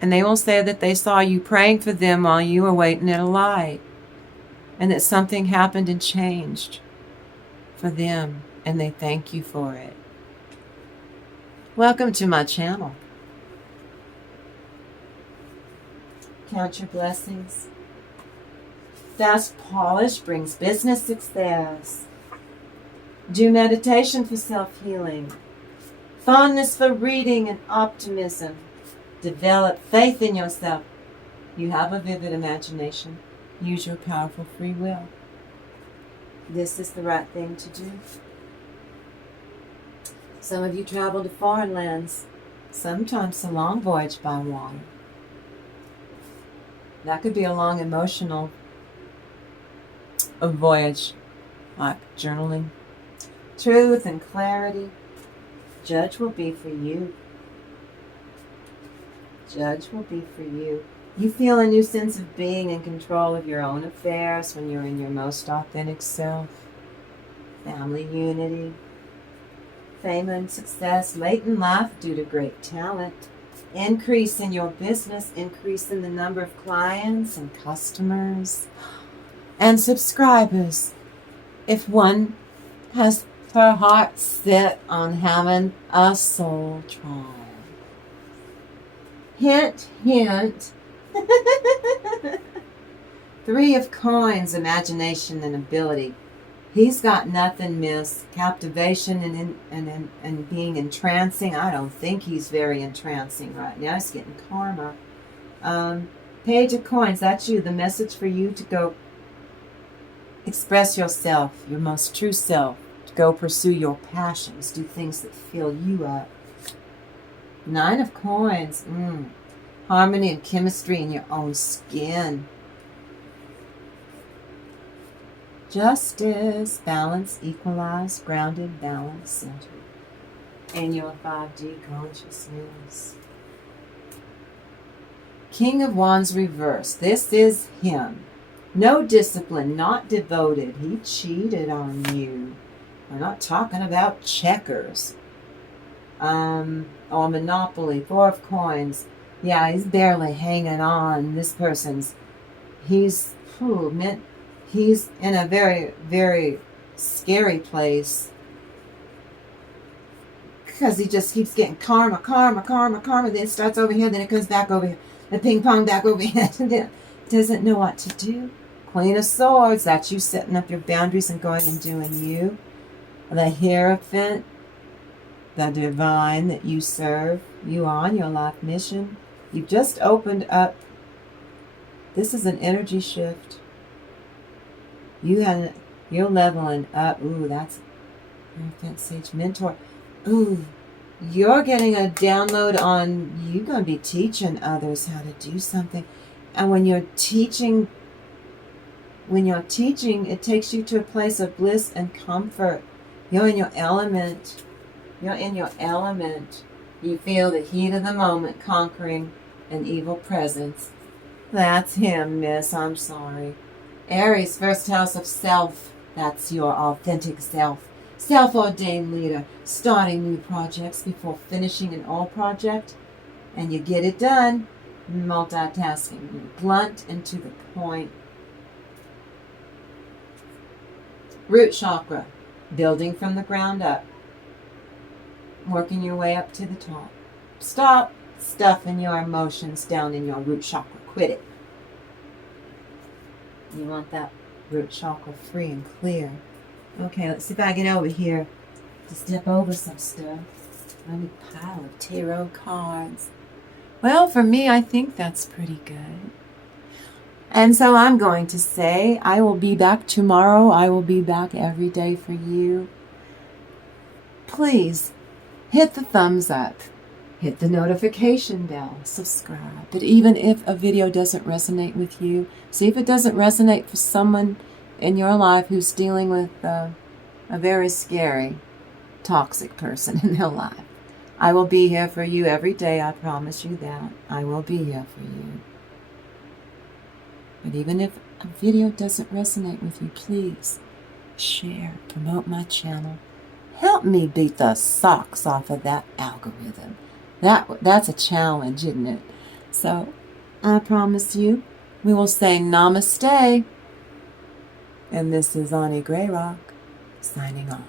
and they will say that they saw you praying for them while you were waiting at a light, and that something happened and changed for them, and they thank you for it. Welcome to my channel. Count your blessings. Fast polish brings business success. Do meditation for self-healing. Fondness for reading and optimism. Develop faith in yourself. You have a vivid imagination. Use your powerful free will. This is the right thing to do. Some of you travel to foreign lands, sometimes a long voyage by water. That could be a long emotional voyage, like journaling. Truth and clarity. Judge will be for you. Judge will be for you. You feel a new sense of being in control of your own affairs when you're in your most authentic self. Family unity. Fame and success late in life due to great talent. Increase in your business. Increase in the number of clients and customers and subscribers. If one has her heart set on having a soul tribe. Hint, hint. Three of Coins, imagination and ability. He's got nothing, miss. Captivation and being entrancing. I don't think he's very entrancing right now. He's getting karma. Page of Coins, that's you. The message for you to go express yourself, your most true self. To go pursue your passions. Do things that fill you up. Nine of Coins. Harmony and chemistry in your own skin. Justice, balance, equalized, grounded, balanced, centered. In your 5D consciousness. King of Wands reverse. This is him. No discipline, not devoted. He cheated on you. We're not talking about checkers. Or Monopoly. Four of Coins. Yeah, he's barely hanging on. This person's, he's in a very, very scary place. Because he just keeps getting karma. Then it starts over here, then it comes back over here. The ping pong back over here. And then doesn't know what to do. Queen of Swords, that's you setting up your boundaries and going and doing you. The Hierophant, the divine that you serve. You on your life mission. You've just opened up. This is an energy shift. You're leveling up. Ooh, that's Hierophant, Sage, Mentor. Ooh, you're getting a download on, you're going to be teaching others how to do something. And when you're teaching, it takes you to a place of bliss and comfort. You're in your element. You feel the heat of the moment conquering an evil presence. That's him, miss. I'm sorry. Aries, first house of self. That's your authentic self. Self-ordained leader. Starting new projects before finishing an old project. And you get it done. Multitasking. You're blunt and to the point. Root chakra. Building from the ground up. Working your way up to the top. Stop stuffing your emotions down in your root chakra. Quit it. You want that root chakra free and clear. Okay, let's see if I get over here to step over some stuff. Let me pile of tarot cards. Well, for me, I think that's pretty good. And so I'm going to say, I will be back tomorrow. I will be back every day for you. Please hit the thumbs up. Hit the notification bell. Subscribe. But even if a video doesn't resonate with you, see if it doesn't resonate for someone in your life who's dealing with a very scary, toxic person in their life. I will be here for you every day. I promise you that. I will be here for you. But even if a video doesn't resonate with you, please share, promote my channel. Help me beat the socks off of that algorithm. That's a challenge, isn't it? So I promise you, we will say namaste. And this is Auntie Grayrock signing off.